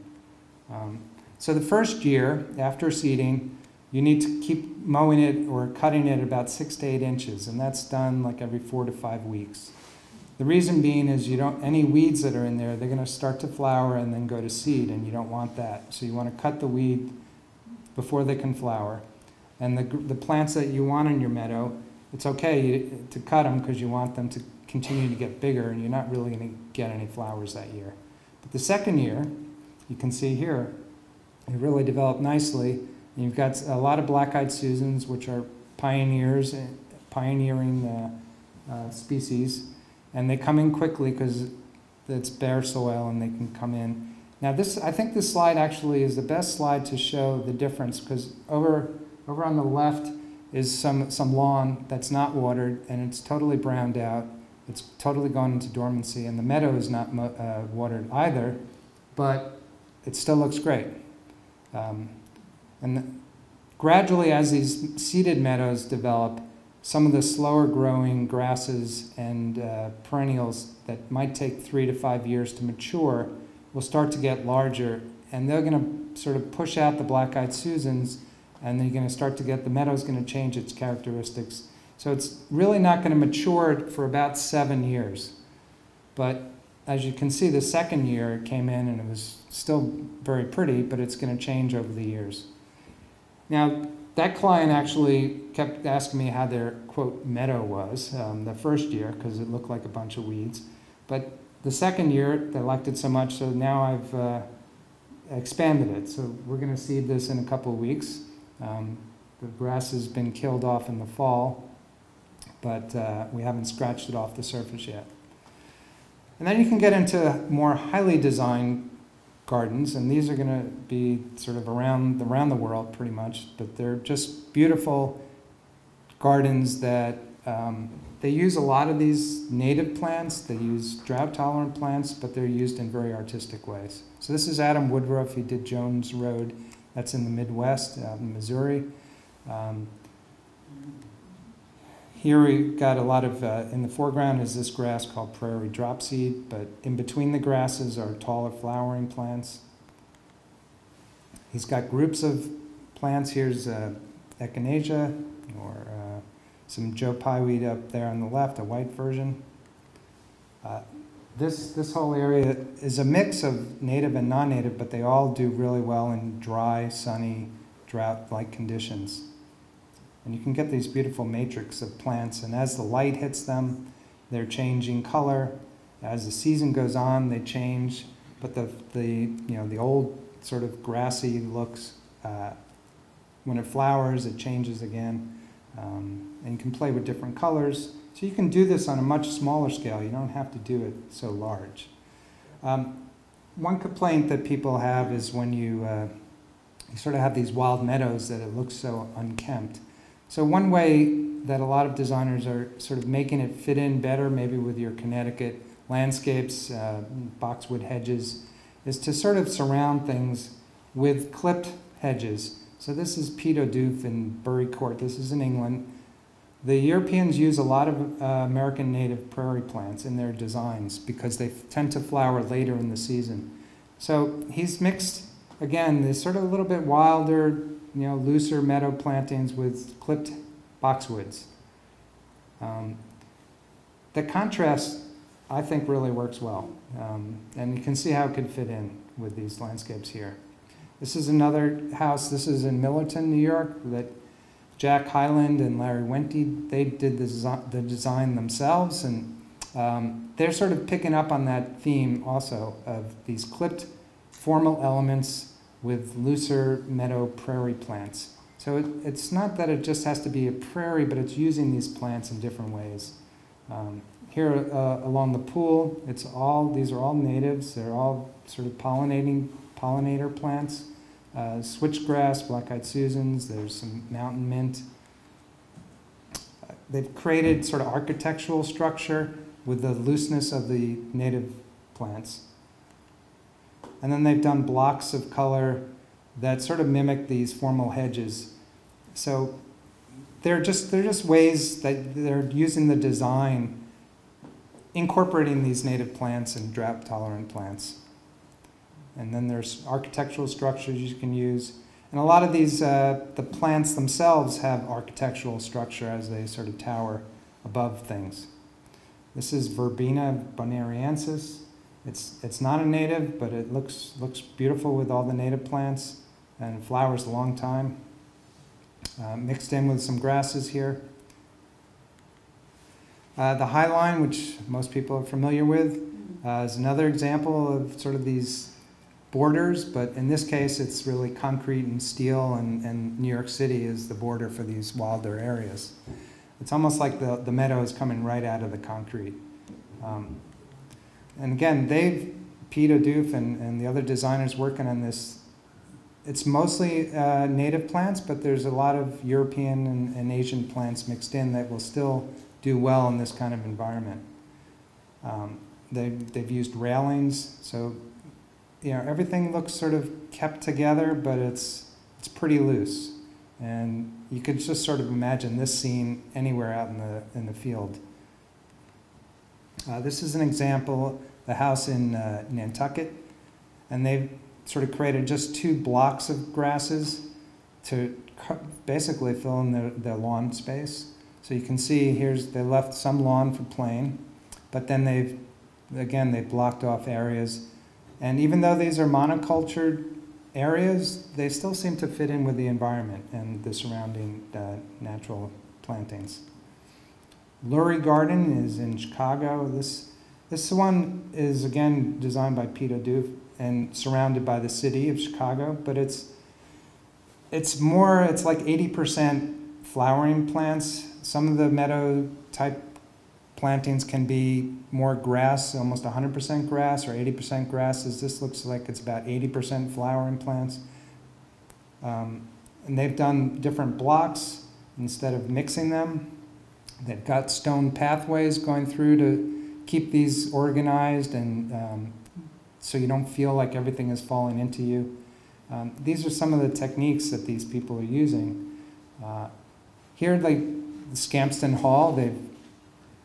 So the first year, after seeding, you need to keep mowing it or cutting it about 6 to 8 inches, and that's done like every 4 to 5 weeks. The reason being is any weeds that are in there, they're going to start to flower and then go to seed, and you don't want that. So you want to cut the weed before they can flower. And the plants that you want in your meadow, it's okay to cut them because you want them to continue to get bigger, and you're not really going to get any flowers that year. But the second year, you can see here, it really developed nicely. You've got a lot of black-eyed Susans, which are pioneering species, and they come in quickly because it's bare soil and they can come in. Now I think this slide actually is the best slide to show the difference, because over on the left is some lawn that's not watered and it's totally browned out. It's totally gone into dormancy, and the meadow is not watered either, but it still looks great. Gradually, as these seeded meadows develop, some of the slower growing grasses and perennials that might take 3 to 5 years to mature will start to get larger, and they're going to sort of push out the black-eyed Susans, and then you're going to start to get, the meadow's going to change its characteristics. So it's really not going to mature for about 7 years. But as you can see, the second year it came in and it was still very pretty, but it's going to change over the years. Now, that client actually kept asking me how their, quote, meadow was the first year, because it looked like a bunch of weeds. But the second year, they liked it so much, so now I've expanded it. So we're going to seed this in a couple of weeks. The grass has been killed off in the fall, but we haven't scratched it off the surface yet. And then you can get into more highly designed gardens, and these are going to be sort of around the world pretty much, but they're just beautiful gardens that they use a lot of these native plants. They use drought-tolerant plants, but they're used in very artistic ways. So this is Adam Woodruff. He did Jones Road. That's in the Midwest, in Missouri. Here we've got a lot of, in the foreground is this grass called prairie dropseed, but in between the grasses are taller flowering plants. He's got groups of plants. Here's echinacea, or some Joe Pye weed up there on the left, a white version. This whole area is a mix of native and non-native, but they all do really well in dry, sunny, drought-like conditions. And you can get these beautiful matrix of plants, and as the light hits them, they're changing color. As the season goes on, they change, but the old sort of grassy looks, when it flowers, it changes again. And you can play with different colors. So you can do this on a much smaller scale. You don't have to do it so large. One complaint that people have is when you sort of have these wild meadows that it looks so unkempt. So one way that a lot of designers are sort of making it fit in better, maybe with your Connecticut landscapes, boxwood hedges, is to sort of surround things with clipped hedges. So this is Peat O'Doof in Bury Court. This is in England. The Europeans use a lot of American native prairie plants in their designs because they tend to flower later in the season. So he's mixed, again, this sort of a little bit wilder, looser meadow plantings with clipped boxwoods. The contrast, I think, really works well. And you can see how it could fit in with these landscapes here. This is another house. This is in Millerton, New York, that Jack Hyland and Larry Wente, they did the design themselves, and they're sort of picking up on that theme also of these clipped formal elements with looser meadow prairie plants. So it's not that it just has to be a prairie, but it's using these plants in different ways. Here along the pool, these are all natives. They're all sort of pollinator plants. Switchgrass, black-eyed Susans, there's some mountain mint, they've created sort of architectural structure with the looseness of the native plants. And then they've done blocks of color that sort of mimic these formal hedges. So they're just ways that they're using the design, incorporating these native plants and drought-tolerant plants. And then there's architectural structures you can use. And a lot of these, the plants themselves have architectural structure as they sort of tower above things. This is Verbena bonariensis. It's not a native, but it looks beautiful with all the native plants and flowers a long time. Mixed in with some grasses here. The highline, which most people are familiar with, is another example of sort of these borders, but in this case it's really concrete and steel, and New York City is the border for these wilder areas. It's almost like the meadow is coming right out of the concrete. And again, Pete O'Doof and the other designers working on this, it's mostly native plants, but there's a lot of European and Asian plants mixed in that will still do well in this kind of environment. They've used railings, so everything looks sort of kept together, but it's pretty loose. And you could just sort of imagine this scene anywhere out in the field. This is an example, the house in Nantucket, and they've sort of created just 2 blocks of grasses to basically fill in their lawn space. So you can see they left some lawn for playing, but then they've blocked off areas. And even though these are monocultured areas, they still seem to fit in with the environment and the surrounding natural plantings. Lurie Garden is in Chicago. This one is, again, designed by Pete O'Doof and surrounded by the city of Chicago, but it's like 80% flowering plants. Some of the meadow type plantings can be more grass, almost 100% grass or 80% grasses. This looks like it's about 80% flowering plants. And they've done different blocks instead of mixing them. They've got stone pathways going through to keep these organized, and so you don't feel like everything is falling into you. These are some of the techniques that these people are using. Here, like the Scampston Hall, they've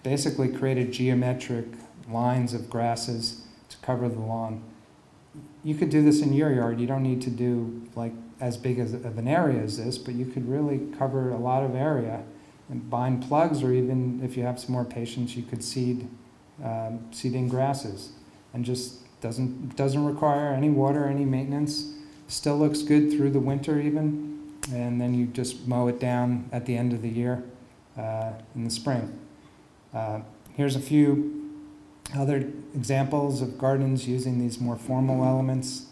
basically created geometric lines of grasses to cover the lawn. You could do this in your yard. You don't need to do like as big of an area as this, but you could really cover a lot of area and bind plugs, or even if you have some more patience, you could seed in grasses, and just doesn't require any water, any maintenance. Still looks good through the winter even, and then you just mow it down at the end of the year in the spring. Here's a few other examples of gardens using these more formal elements.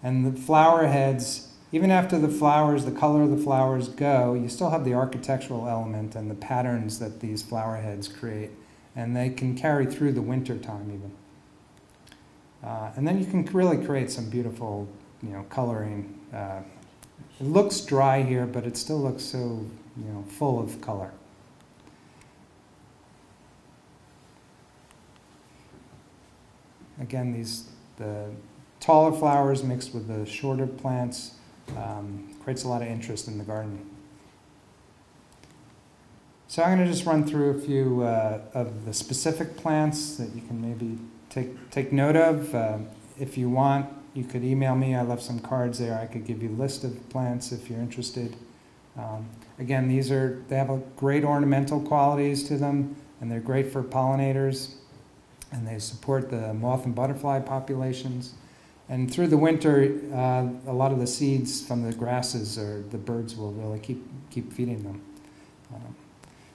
And the flower heads, even after the flowers, the color of the flowers go, you still have the architectural element and the patterns that these flower heads create. And they can carry through the winter time even. And then you can really create some beautiful, coloring. It looks dry here, but it still looks so, full of color. Again, the taller flowers mixed with the shorter plants creates a lot of interest in the garden. So I'm going to just run through a few of the specific plants that you can maybe take note of. If you want, you could email me. I left some cards there. I could give you a list of plants if you're interested. Again, they have great ornamental qualities to them, and they're great for pollinators. And they support the moth and butterfly populations. And through the winter, a lot of the seeds from the grasses, or the birds will really keep feeding them.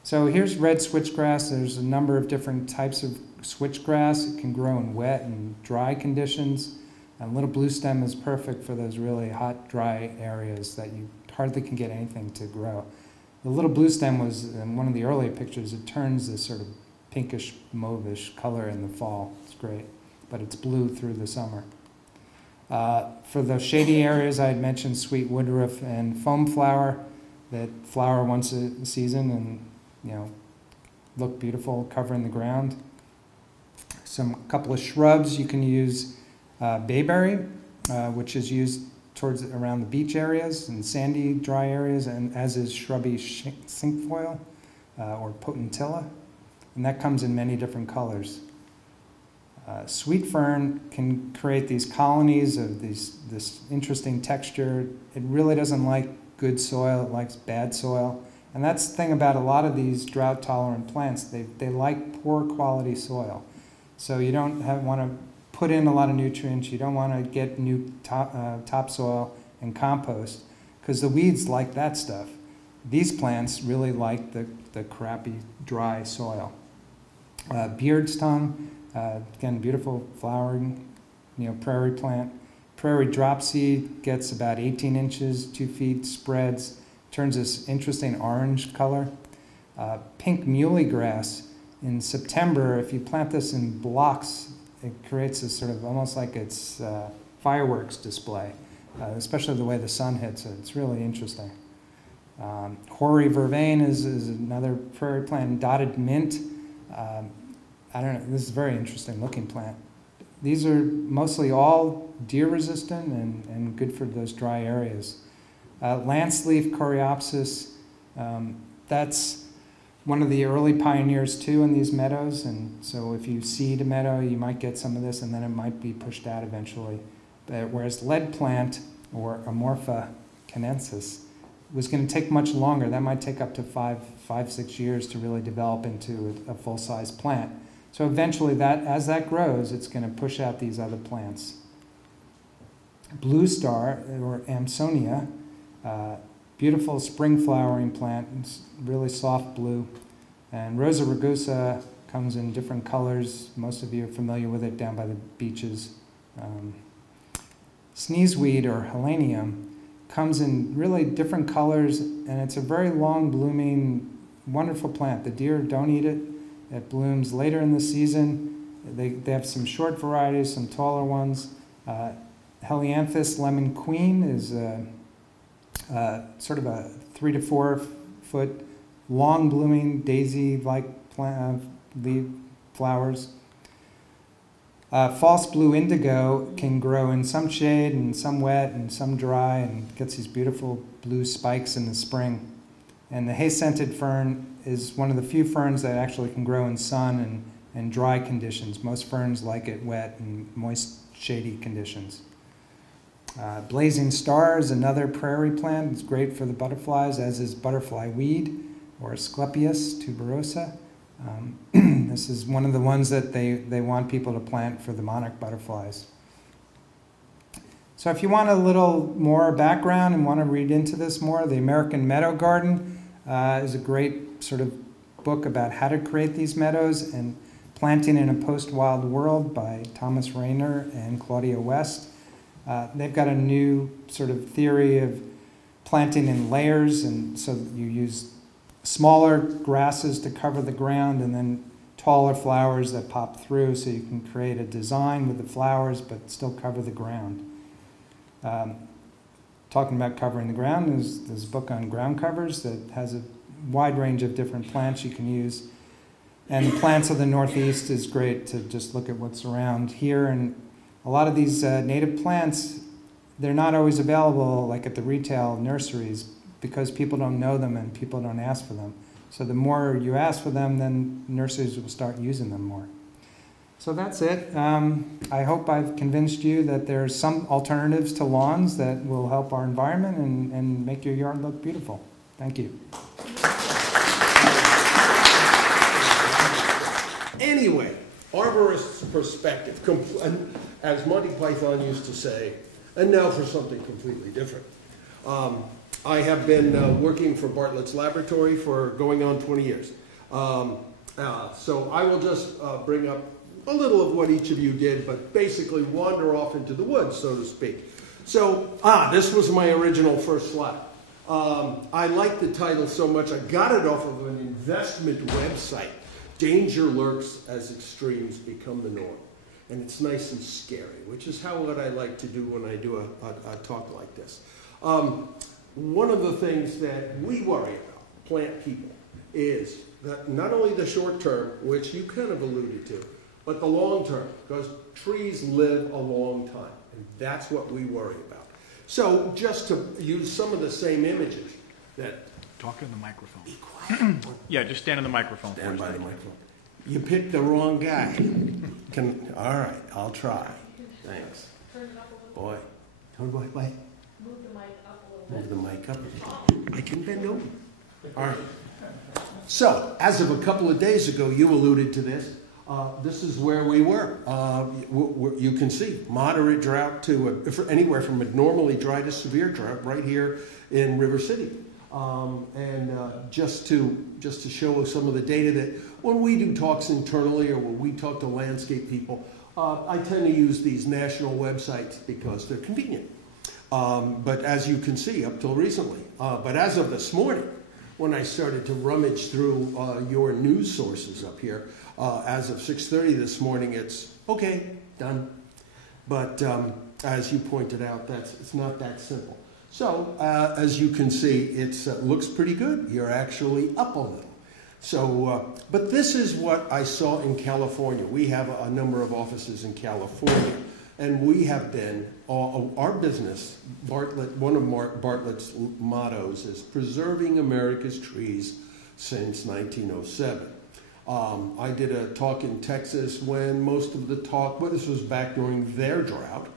So here's red switchgrass. There's a number of different types of switchgrass. It can grow in wet and dry conditions. And little blue stem is perfect for those really hot, dry areas that you hardly can get anything to grow. The little blue stem was, in one of the earlier pictures, it turns this sort of pinkish mauvish color in the fall. It's great, but it's blue through the summer. For the shady areas, I had mentioned sweet woodruff and foam flower that flower once a season, and look beautiful covering the ground. Couple of shrubs, you can use bayberry, which is used around the beach areas and sandy, dry areas, and as is shrubby cinquefoil or potentilla, and that comes in many different colors. Sweet fern can create these colonies of this interesting texture. It really doesn't like good soil, it likes bad soil. And that's the thing about a lot of these drought-tolerant plants. They like poor quality soil. So you don't want to put in a lot of nutrients. You don't want to get new topsoil and compost, because the weeds like that stuff. These plants really like the crappy, dry soil. Beard's tongue, again, beautiful flowering, prairie plant. Prairie dropseed gets about 18 inches, 2 feet, spreads, turns this interesting orange color. Pink muhly grass, in September, if you plant this in blocks, it creates this sort of almost like it's fireworks display, especially the way the sun hits it. It's really interesting. Hoary vervain is another prairie plant. Dotted mint, I don't know, this is a very interesting looking plant. These are mostly all deer resistant and good for those dry areas. Lance leaf coreopsis, that's one of the early pioneers too in these meadows, and so if you seed a meadow, you might get some of this, and then it might be pushed out eventually. Whereas lead plant, or Amorpha canensis, was going to take much longer. That might take up to 5-6 years to really develop into a full-size plant. So eventually, as that grows, it's going to push out these other plants. Blue star, or Amsonia, beautiful spring flowering plant. It's really soft blue. And Rosa rugosa comes in different colors. Most of you are familiar with it down by the beaches. Sneezeweed, or Helenium, comes in really different colors, and it's a very long blooming, wonderful plant. The deer don't eat it. It blooms later in the season. They have some short varieties, some taller ones. Helianthus lemon queen is sort of a 3 to 4 foot long blooming daisy-like leaf flowers. False blue indigo can grow in some shade and some wet and some dry, and gets these beautiful blue spikes in the spring. And the hay-scented fern is one of the few ferns that actually can grow in sun and dry conditions. Most ferns like it wet and moist, shady conditions. Blazing star is another prairie plant. It's great for the butterflies, as is butterfly weed, or Asclepias tuberosa. This is one of the ones that they want people to plant for the monarch butterflies. So if you want a little more background and want to read into this more, The American Meadow Garden is a great sort of book about how to create these meadows and planting in a post-wild world by Thomas Rayner and Claudia West. They've got a new sort of theory of planting in layers, and so you use smaller grasses to cover the ground and then taller flowers that pop through, so you can create a design with the flowers but still cover the ground. Talking about covering the ground, there's a book on ground covers that has a wide range of different plants you can use. And the plants of the Northeast is great to just look at what's around here. And a lot of these native plants, they're not always available like at the retail nurseries because people don't know them and people don't ask for them. So the more you ask for them, then nurseries will start using them more. So that's it. I hope I've convinced you that there's some alternatives to lawns that will help our environment and make your yard look beautiful. Thank you. Anyway, arborist's perspective, as Monty Python used to say, and now for something completely different. I have been working for Bartlett's Laboratory for going on 20 years. So I will just bring up a little of what each of you did, but basically wander off into the woods, so to speak. So, this was my original first slide. I like the title so much, I got it off of an investment website. Danger lurks as extremes become the norm. And it's nice and scary, which is what I like to do when I do a talk like this. One of the things that we worry about, plant people, is that not only the short term, which you kind of alluded to, but the long term, because trees live a long time, and that's what we worry about. So just to use some of the same images that... Talk in the microphone. Be quiet. Yeah, just stand in the microphone. Stand by the microphone. You picked the wrong guy. All right, I'll try. Thanks. Turn it up a little. Boy. Wait. Move the mic up a little Move bit. the mic up. I can bend over. All right. So, as of a couple of days ago, you alluded to this. This is where we were. You can see moderate drought to anywhere from a normally dry to severe drought right here in River City. Just to show some of the data that when we do talks internally or when we talk to landscape people, I tend to use these national websites because they're convenient. But as you can see, up till recently. But as of this morning, when I started to rummage through your news sources up here, as of 6:30 this morning, it's okay, done. But as you pointed out, it's not that simple. So as you can see, it looks pretty good. You're actually up a little. So, but this is what I saw in California. We have a number of offices in California. And we have been, our business, Bartlett, one of Bartlett's mottos is preserving America's trees since 1907. I did a talk in Texas when most of the talk, well, this was back during their drought,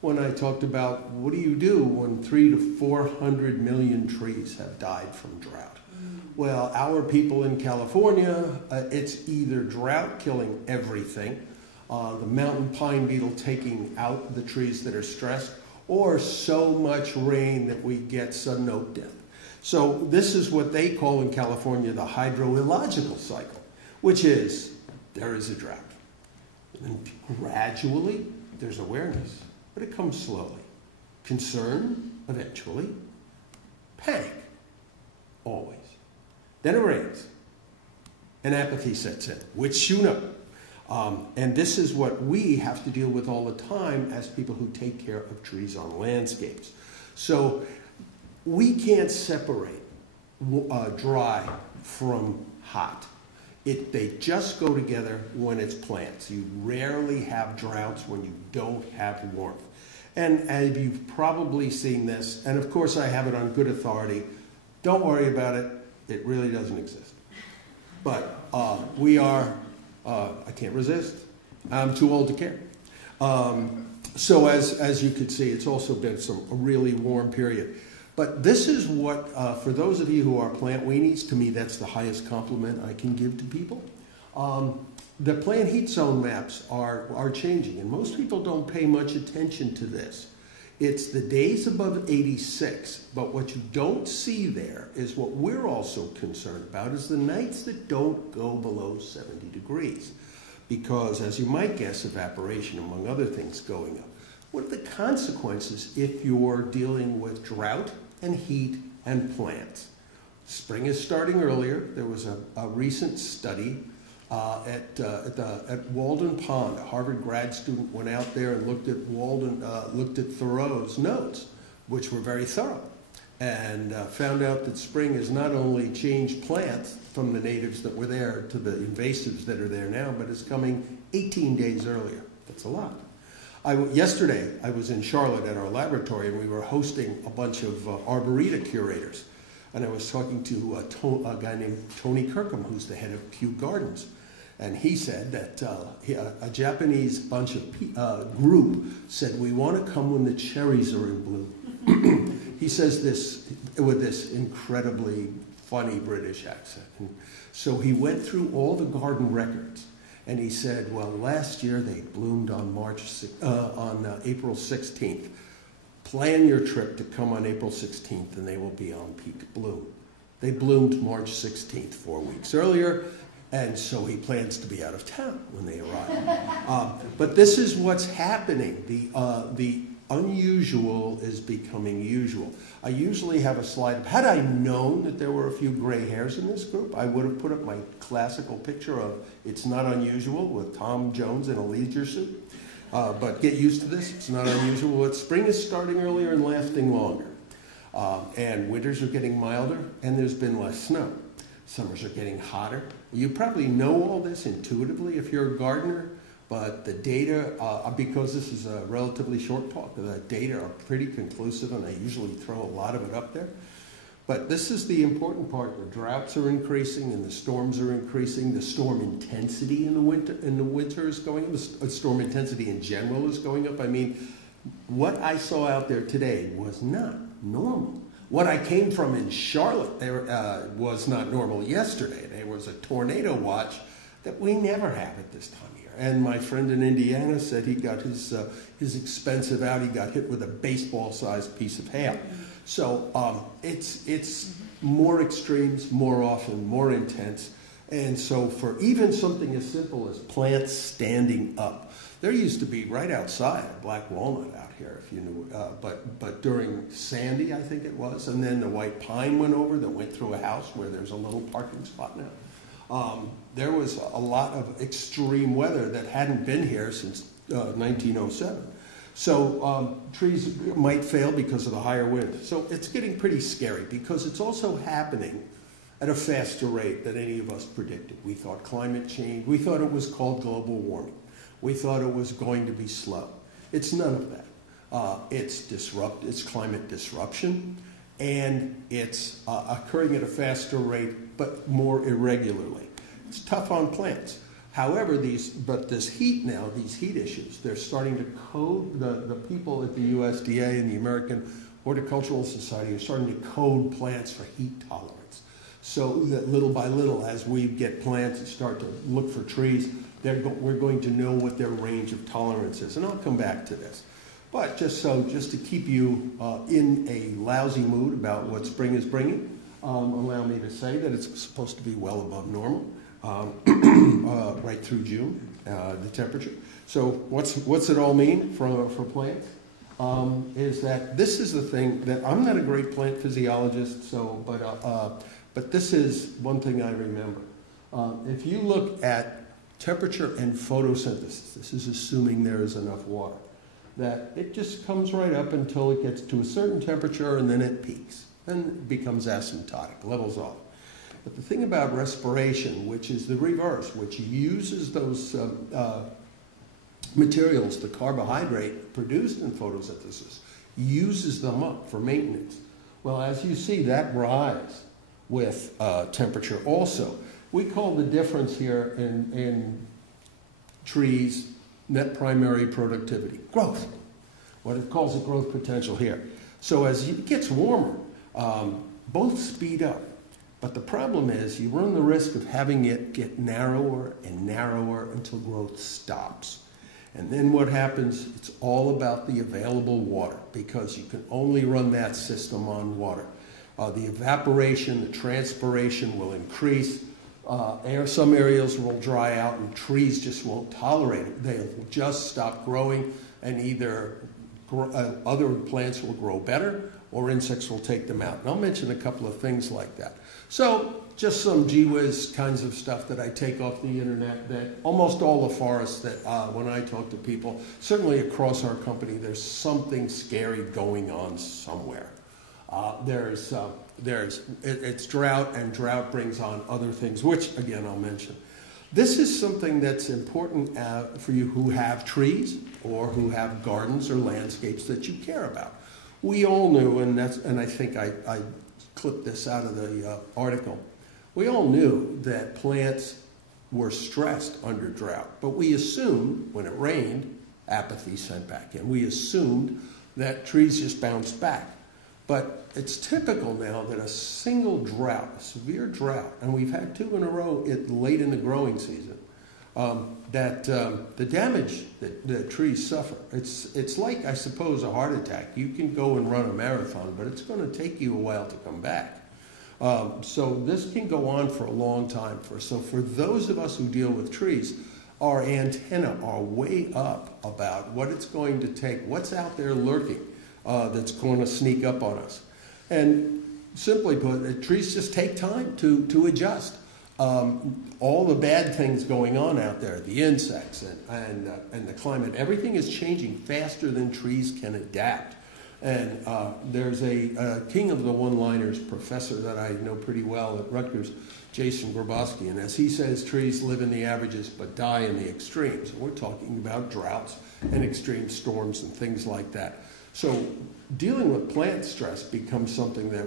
when I talked about what do you do when 300 to 400 million trees have died from drought. Well, our people in California, it's either drought killing everything, the mountain pine beetle taking out the trees that are stressed, or so much rain that we get sudden oak death. So this is what they call in California the hydrological cycle, which is there is a drought. And gradually there's awareness, but it comes slowly. Concern, eventually. Panic, always. Then it rains, and apathy sets in, which you know. And this is what we have to deal with all the time as people who take care of trees on landscapes. So we can't separate dry from hot. They just go together when it's plants. You rarely have droughts when you don't have warmth. And you've probably seen this, and of course I have it on good authority. Don't worry about it. It really doesn't exist. But we are... I can't resist. I'm too old to care. So as you could see, it's also been a really warm period. But this is what, for those of you who are plant weenies, to me that's the highest compliment I can give to people. The plant heat zone maps are changing, and most people don't pay much attention to this. It's the days above 86, but what you don't see there is what we're also concerned about is the nights that don't go below 70 degrees. Because, as you might guess, evaporation, among other things, going up. What are the consequences if you're dealing with drought and heat and plants? Spring is starting earlier. There was a recent study at Walden Pond. A Harvard grad student went out there and looked at Thoreau's notes, which were very thorough, and found out that spring has not only changed plants from the natives that were there to the invasives that are there now, but is coming 18 days earlier. That's a lot. Yesterday, I was in Charlotte at our laboratory, and we were hosting a bunch of arboreta curators. And I was talking to a guy named Tony Kirkham, who's the head of Kew Gardens. And he said that a Japanese bunch of group said, we want to come when the cherries are in bloom. He says this with this incredibly funny British accent. And so he went through all the garden records. And he said, well, last year they bloomed on April 16th. Plan your trip to come on April 16th and they will be on peak bloom. They bloomed March 16th, 4 weeks earlier, and so he plans to be out of town when they arrive. But this is what's happening. The unusual is becoming usual. I usually have a slide. Had I known that there were a few gray hairs in this group, I would have put up my classical picture of It's Not Unusual with Tom Jones in a leisure suit. But get used to this. It's not unusual. But spring is starting earlier and lasting longer. And winters are getting milder, and there's been less snow. Summers are getting hotter. You probably know all this intuitively if you're a gardener, but the data, because this is a relatively short talk, the data are pretty conclusive, and I usually throw a lot of it up there. But this is the important part. The droughts are increasing and the storms are increasing. The storm intensity in the winter is going up. The storm intensity in general is going up. I mean, what I saw out there today was not normal. What I came from in Charlotte was not normal yesterday. There was a tornado watch that we never have at this time of year. And my friend in Indiana said he got his expensive out. He got hit with a baseball-sized piece of hail. So it's more extremes, more often, more intense. And so for even something as simple as plants standing up, there used to be right outside a black walnut out here, if you knew, but during Sandy, I think it was, and then the white pine went over that went through a house where there's a little parking spot now. There was a lot of extreme weather that hadn't been here since 1907. So trees might fail because of the higher wind. So it's getting pretty scary because it's also happening at a faster rate than any of us predicted. We thought climate change, we thought it was called global warming. We thought it was going to be slow. It's none of that. It's climate disruption, and it's occurring at a faster rate, but more irregularly. It's tough on plants. However, this heat now, these heat issues, they're starting to code, the people at the USDA and the American Horticultural Society are starting to code plants for heat tolerance. So that little by little, as we get plants and start to look for trees, we're going to know what their range of tolerance is. And I'll come back to this. But just to keep you in a lousy mood about what spring is bringing, allow me to say that it's supposed to be well above normal. Right through June, the temperature. So what's it all mean for plants? Is that this is the thing that I'm not a great plant physiologist, but this is one thing I remember. If you look at temperature and photosynthesis, this is assuming there is enough water, that it just comes right up until it gets to a certain temperature and then it peaks. Then it becomes asymptotic, levels off. But the thing about respiration, which is the reverse, which uses those materials, the carbohydrate produced in photosynthesis, uses them up for maintenance. Well, as you see, that rise with temperature also. We call the difference here in trees net primary productivity, growth. What it calls a growth potential here. So as it gets warmer, both speed up. But the problem is you run the risk of having it get narrower and narrower until growth stops. And then what happens, it's all about the available water because you can only run that system on water. The evaporation, the transpiration will increase. Some areas will dry out and trees just won't tolerate it. They'll just stop growing and either other plants will grow better or insects will take them out. And I'll mention a couple of things like that. So just some gee whiz kinds of stuff that I take off the internet that almost all the forests that when I talk to people, certainly across our company, there's something scary going on somewhere. It's drought, and drought brings on other things, which again I'll mention. This is something that's important for you who have trees or who have gardens or landscapes that you care about. We all knew, and I think I clipped this out of the article, we all knew that plants were stressed under drought, but we assumed when it rained, apathy sent back in. We assumed that trees just bounced back. But it's typical now that a single drought, a severe drought, and we've had 2 in a row late in the growing season, the damage that trees suffer, it's like, I suppose, a heart attack. You can go and run a marathon, but it's going to take you a while to come back. So this can go on for a long time. So for those of us who deal with trees, our antenna are way up about what it's going to take, what's out there lurking that's going to sneak up on us. And simply put, trees just take time to adjust. All the bad things going on out there, the insects and the climate, everything is changing faster than trees can adapt. And there's a king of the one-liners professor that I know pretty well at Rutgers, Jason Grabowski, and as he says, trees live in the averages but die in the extremes. And we're talking about droughts and extreme storms and things like that. So dealing with plant stress becomes something that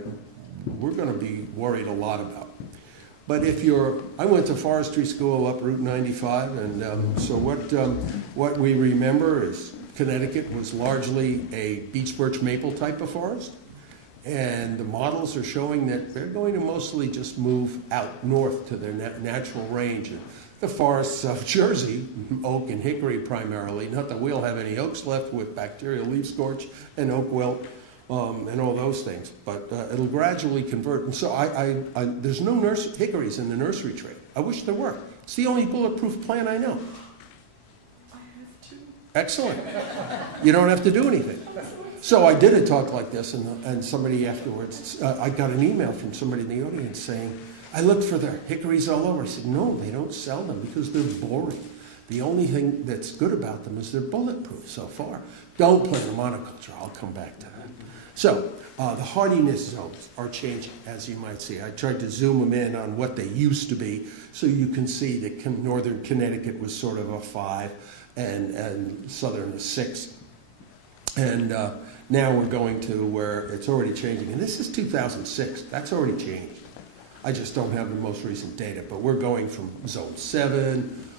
we're going to be worried a lot about. But if you're, I went to forestry school up Route 95, and so what we remember is Connecticut was largely a beech birch maple type of forest, and the models are showing that they're going to mostly just move out north to their natural range. And the forests of Jersey, oak and hickory primarily, not that we'll have any oaks left with bacterial leaf scorch and oak wilt and all those things, but it'll gradually convert. And so there's no hickories in the nursery trade. I wish there were. It's the only bulletproof plant I know. Excellent. You don't have to do anything. So I did a talk like this, and somebody afterwards, I got an email from somebody in the audience saying, I looked for the hickories all over. I said, no, they don't sell them because they're boring. The only thing that's good about them is they're bulletproof so far. Don't plant a monoculture. I'll come back to that. So the hardiness zones are changing, as you might see. I tried to zoom them in on what they used to be, so you can see that northern Connecticut was sort of a 5, and southern a 6. And now we're going to where it's already changing. And this is 2006. That's already changed. I just don't have the most recent data, but we're going from zone 7.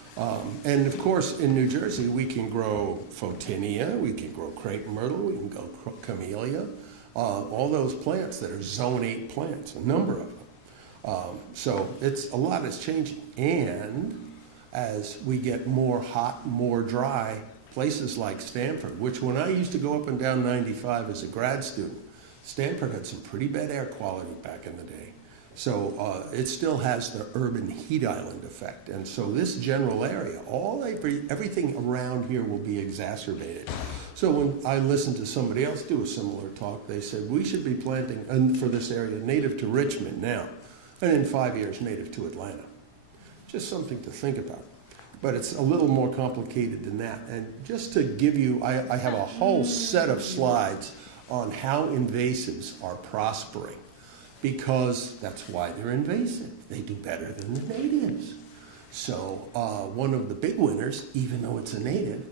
And of course, in New Jersey, we can grow photinia, we can grow crepe myrtle, we can grow camellia, all those plants that are zone 8 plants, a number of them. So a lot is changing. And as we get more hot, more dry, places like Stamford, which when I used to go up and down 95 as a grad student, Stamford had some pretty bad air quality back in the day. So it still has the urban heat island effect. And so this general area, everything around here will be exacerbated. So when I listened to somebody else do a similar talk, they said we should be planting, for this area, native to Richmond now, and in 5 years, native to Atlanta. Just something to think about. But it's a little more complicated than that. And just to give you, I have a whole set of slides on how invasives are prospering, because that's why they're invasive. They do better than the natives. So one of the big winners, even though it's a native,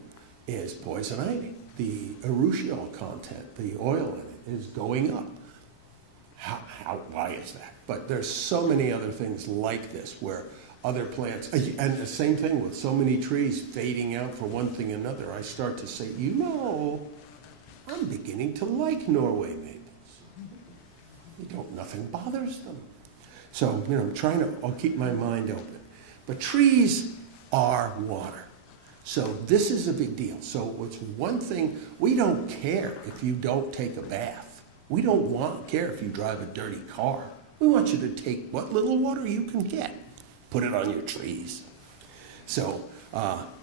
is poison ivy. The urushiol content, the oil in it, is going up. Why is that? But there's so many other things like this where other plants, and the same thing with so many trees fading out for one thing or another, I start to say, I'm beginning to like Norway maples. Nothing bothers them. So, I'll keep my mind open. But trees are water. So this is a big deal. So it's one thing, we don't care if you don't take a bath. We don't care if you drive a dirty car. We want you to take what little water you can get, put it on your trees. So,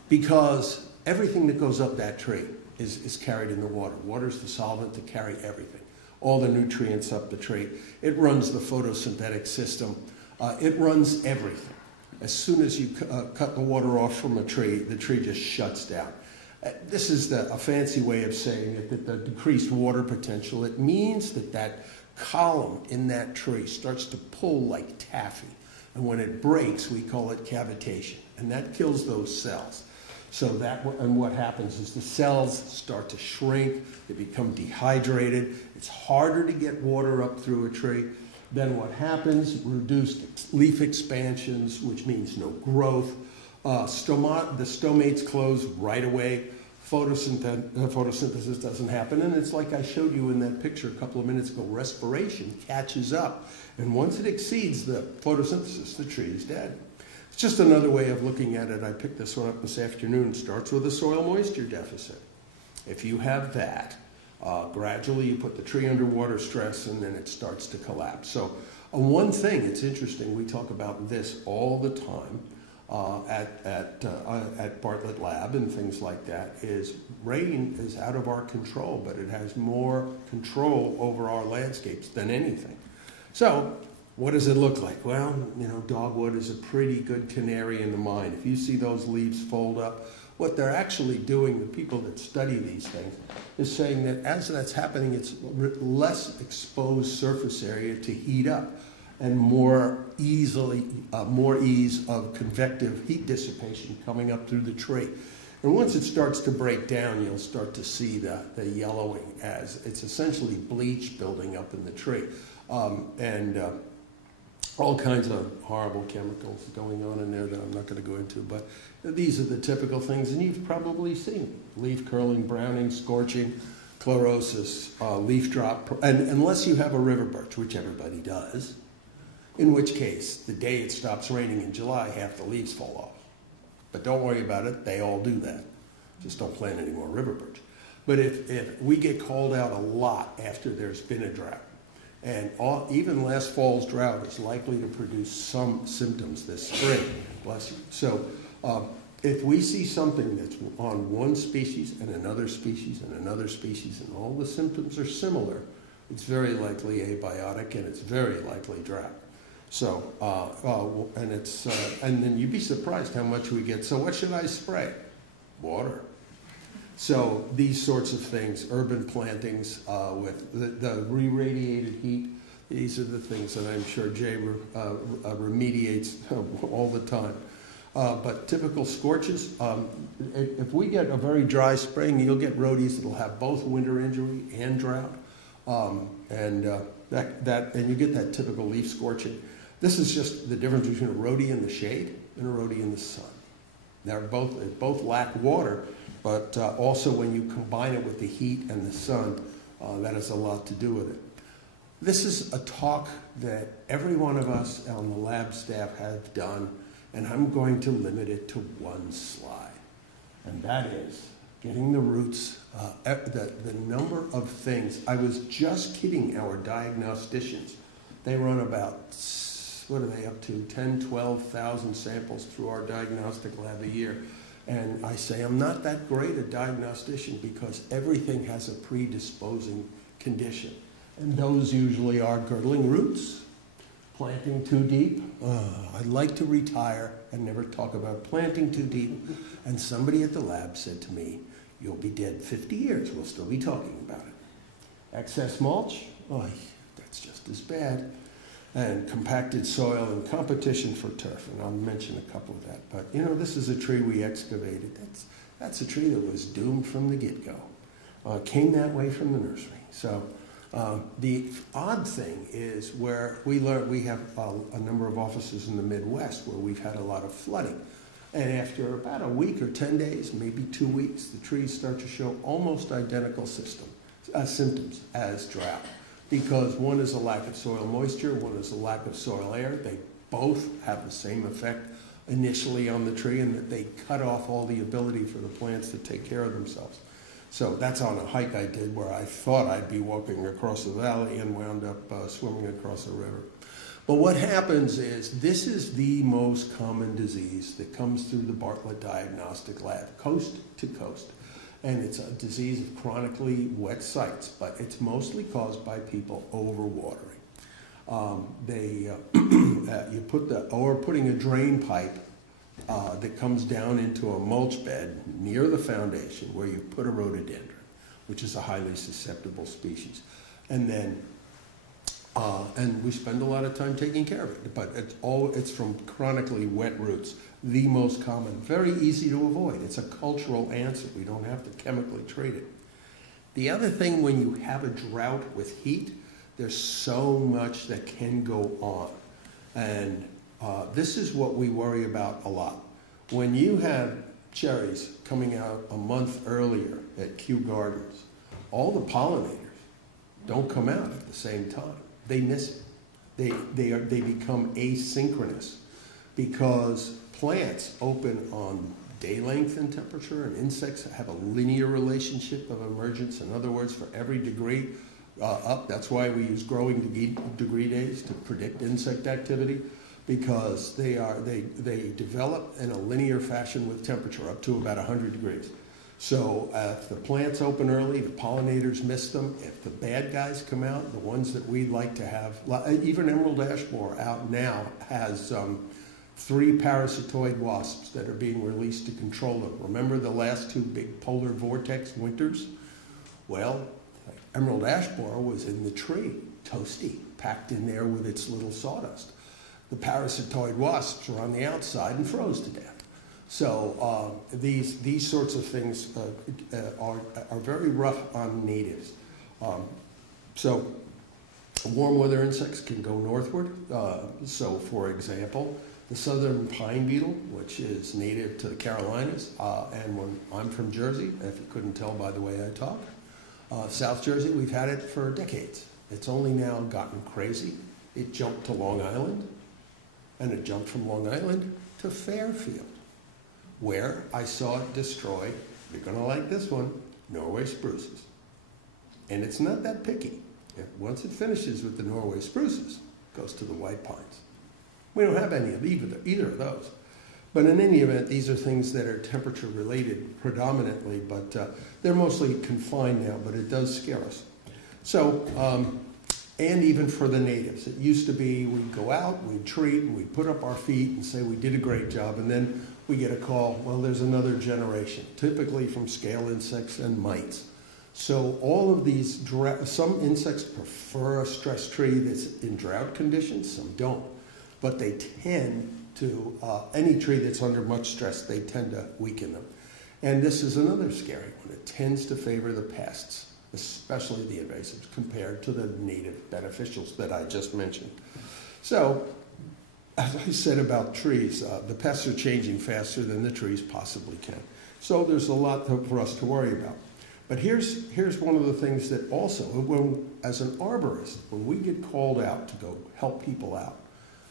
because everything that goes up that tree is carried in the water. Water is the solvent to carry everything. All the nutrients up the tree. It runs the photosynthetic system. It runs everything. As soon as you cut the water off from a tree, the tree just shuts down. This is a fancy way of saying it, that the decreased water potential, it means that column in that tree starts to pull like taffy. And when it breaks, we call it cavitation. And that kills those cells. So and what happens is the cells start to shrink, they become dehydrated, it's harder to get water up through a tree. Then what happens? Reduced leaf expansions, which means no growth. The stomates close right away. Photosynthesis doesn't happen, and it's like I showed you in that picture a couple of minutes ago, respiration catches up. And once it exceeds the photosynthesis, the tree is dead. It's just another way of looking at it. I picked this one up this afternoon. It starts with a soil moisture deficit. If you have that, gradually you put the tree under water stress and then it starts to collapse. So one thing, it's interesting, we talk about this all the time at Bartlett Lab and things like that, is rain is out of our control, but it has more control over our landscapes than anything. So what does it look like? Well, dogwood is a pretty good canary in the mine. If you see those leaves fold up, What they're actually doing, the people that study these things, is saying that as that's happening, it's less exposed surface area to heat up and more ease of convective heat dissipation coming up through the tree. And once it starts to break down, you'll start to see the yellowing as it's essentially bleach building up in the tree. All kinds of horrible chemicals going on in there that I'm not going to go into, but these are the typical things, and you've probably seen leaf curling, browning, scorching, chlorosis, leaf drop, and unless you have a river birch, which everybody does, in which case, the day it stops raining in July, half the leaves fall off. But don't worry about it, they all do that. Just don't plant any more river birch. But if we get called out a lot after there's been a drought, and even last fall's drought is likely to produce some symptoms this spring, bless you. So if we see something that's on one species and another species and another species and all the symptoms are similar, it's very likely abiotic and it's very likely drought. So, and then you'd be surprised how much we get. So what should I spray? Water. So these sorts of things, urban plantings with the re-radiated heat, these are the things that I'm sure Jay remediates all the time. But typical scorches, if we get a very dry spring, you'll get rhodies that'll have both winter injury and drought. And you get that typical leaf scorching. This is just the difference between a rhodie in the shade and a rhodie in the sun. They both lack water, but also when you combine it with the heat and the sun, that has a lot to do with it. This is a talk that every one of us on the lab staff have done, and I'm going to limit it to one slide. And that is getting the roots, the number of things. I was just kidding our diagnosticians. They run about, what are they up to, 10, 12,000 samples through our diagnostic lab a year. And I say, I'm not that great a diagnostician because everything has a predisposing condition. And those usually are girdling roots, planting too deep. I'd like to retire and never talk about planting too deep. And somebody at the lab said to me, you'll be dead 50 years, we'll still be talking about it. Excess mulch, that's just as bad. And compacted soil and competition for turf, and I'll mention a couple of that. But you know, this is a tree we excavated. That's a tree that was doomed from the get-go. Came that way from the nursery. So the odd thing is where we have a number of offices in the Midwest where we've had a lot of flooding. And after about a week or 10 days, maybe 2 weeks, the trees start to show almost identical symptoms as drought. Because one is a lack of soil moisture, one is a lack of soil air. They both have the same effect initially on the tree in that they cut off all the ability for the plants to take care of themselves. So that's on a hike I did where I thought I'd be walking across a valley and wound up swimming across a river. But what happens is this is the most common disease that comes through the Bartlett Diagnostic Lab, coast to coast. And it's a disease of chronically wet sites, but it's mostly caused by people overwatering. Putting a drain pipe that comes down into a mulch bed near the foundation where you put a rhododendron, which is a highly susceptible species. And then, and we spend a lot of time taking care of it, but it's from chronically wet roots. The most common, very easy to avoid. It's a cultural answer. We don't have to chemically treat it. The other thing, when you have a drought with heat, there's so much that can go on. And this is what we worry about a lot. When you have cherries coming out a month earlier at Kew Gardens, all the pollinators don't come out at the same time. They miss it. They become asynchronous because plants open on day length and temperature, and insects have a linear relationship of emergence. In other words, for every degree up, that's why we use growing degree days to predict insect activity, because they develop in a linear fashion with temperature up to about 100 degrees. So if the plants open early, the pollinators miss them. If the bad guys come out, the ones that we'd like to have, even emerald ash borer out now has 3 parasitoid wasps that are being released to control them. Remember the last 2 big polar vortex winters? Well, emerald ash borer was in the tree, toasty, packed in there with its little sawdust. The parasitoid wasps were on the outside and froze to death. So these sorts of things are very rough on natives. So warm weather insects can go northward. So for example, the southern pine beetle, which is native to the Carolinas, and when I'm from Jersey, if you couldn't tell by the way I talk, South Jersey, we've had it for decades. It's only now gotten crazy. It jumped to Long Island, and it jumped from Long Island to Fairfield, where I saw it destroy, you're gonna like this one, Norway spruces. And it's not that picky. Once it finishes with the Norway spruces, it goes to the white pines. We don't have any of either of those. But in any event, these are things that are temperature related predominantly, but they're mostly confined now, but it does scare us. So, and even for the natives, it used to be we'd go out, we'd treat, and we'd put up our feet and say we did a great job, and then we get a call, well, there's another generation, typically from scale insects and mites. So all of these, some insects prefer a stress tree that's in drought conditions, some don't. But they tend to, any tree that's under much stress, they tend to weaken them. And this is another scary one. It tends to favor the pests, especially the invasives, compared to the native beneficials that I just mentioned. So, as I said about trees, the pests are changing faster than the trees possibly can. So there's a lot for us to worry about. But here's one of the things that also, as an arborist, when we get called out to go help people out,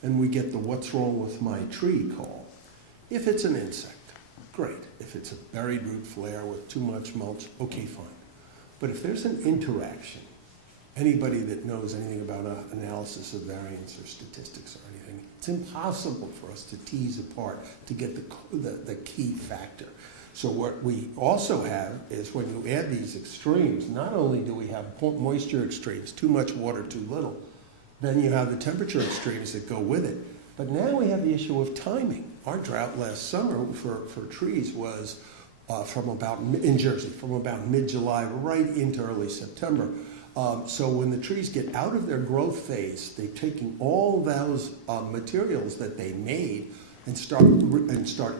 and we get the what's wrong with my tree call, if it's an insect, great. If it's a buried root flare with too much mulch, okay, fine. But if there's an interaction, anybody that knows anything about analysis of variance or statistics or anything, it's impossible for us to tease apart to get the key factor. So what we also have is when you add these extremes, not only do we have moisture extremes, too much water, too little, then you have the temperature extremes that go with it. But now we have the issue of timing. Our drought last summer for trees was in Jersey, from about mid-July right into early September. So when the trees get out of their growth phase, they're taking all those materials that they made and start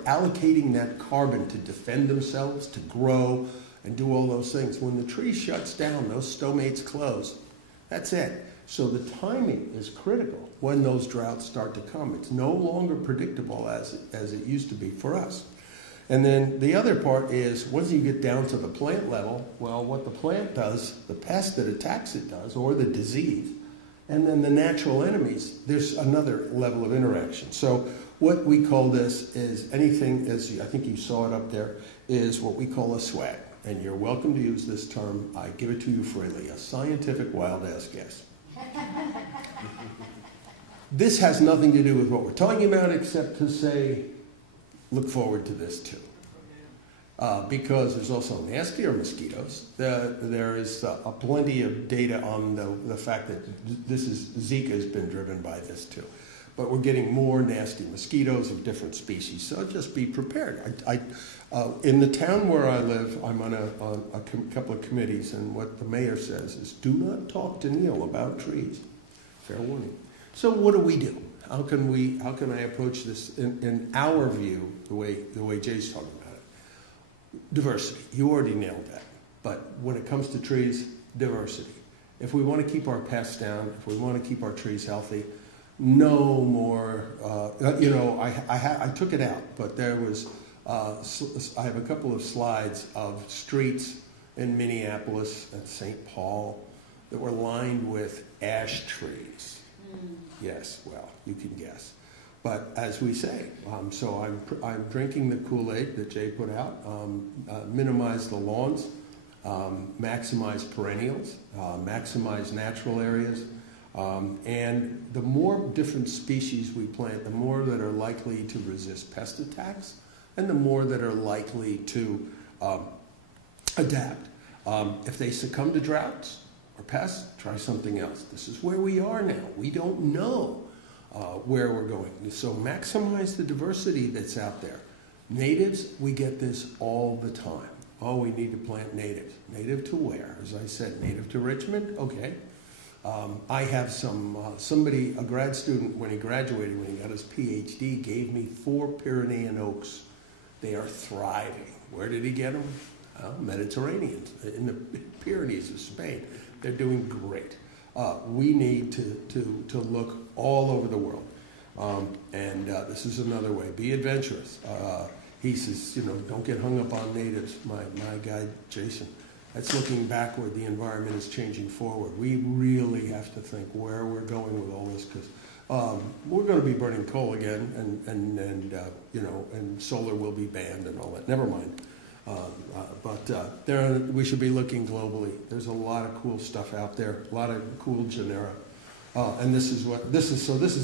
allocating that carbon to defend themselves, to grow, and do all those things. When the tree shuts down, those stomates close. That's it. So the timing is critical when those droughts start to come. It's no longer predictable as it used to be for us. And then the other part is, once you get down to the plant level, well, what the plant does, the pest that attacks it does, or the disease, and then the natural enemies, there's another level of interaction. So what we call this is anything, as I think you saw it up there, is what we call a swag. And you're welcome to use this term. I give it to you freely, a scientific wild-ass guess. This has nothing to do with what we're talking about except to say, look forward to this too. Because there's also nastier mosquitoes. There is plenty of data on the fact that Zika has been driven by this too. But we're getting more nasty mosquitoes of different species, so just be prepared. In the town where I live, I'm on a couple of committees, and what the mayor says is, do not talk to Neil about trees. Fair warning. So what do? How can I approach this in our view, the way Jay's talking about it? Diversity. You already nailed that. But when it comes to trees, diversity. If we want to keep our pests down, if we want to keep our trees healthy, no more, I took it out, but there was, I have a couple of slides of streets in Minneapolis and St. Paul that were lined with ash trees. Yes, well, you can guess. But as we say, so I'm drinking the Kool-Aid that Jay put out, minimize the lawns, maximize perennials, maximize natural areas. And the more different species we plant, the more that are likely to resist pest attacks, and the more that are likely to adapt. If they succumb to droughts or pests, try something else. This is where we are now. We don't know where we're going. So maximize the diversity that's out there. Natives, we get this all the time. Oh, we need to plant natives. Native to where? As I said, native to Richmond? Okay. I have somebody, a grad student, when he graduated, when he got his PhD, gave me 4 Pyrenean oaks. They are thriving. Where did he get them? Mediterranean, in the Pyrenees of Spain. They're doing great. We need to look all over the world. This is another way. Be adventurous. He says, don't get hung up on natives. My guy, Jason, that's looking backward. The environment is changing forward. We really have to think where we're going with all this, because we're going to be burning coal again, and solar will be banned and all that. Never mind. We should be looking globally. There's a lot of cool stuff out there, a lot of cool genera. And this is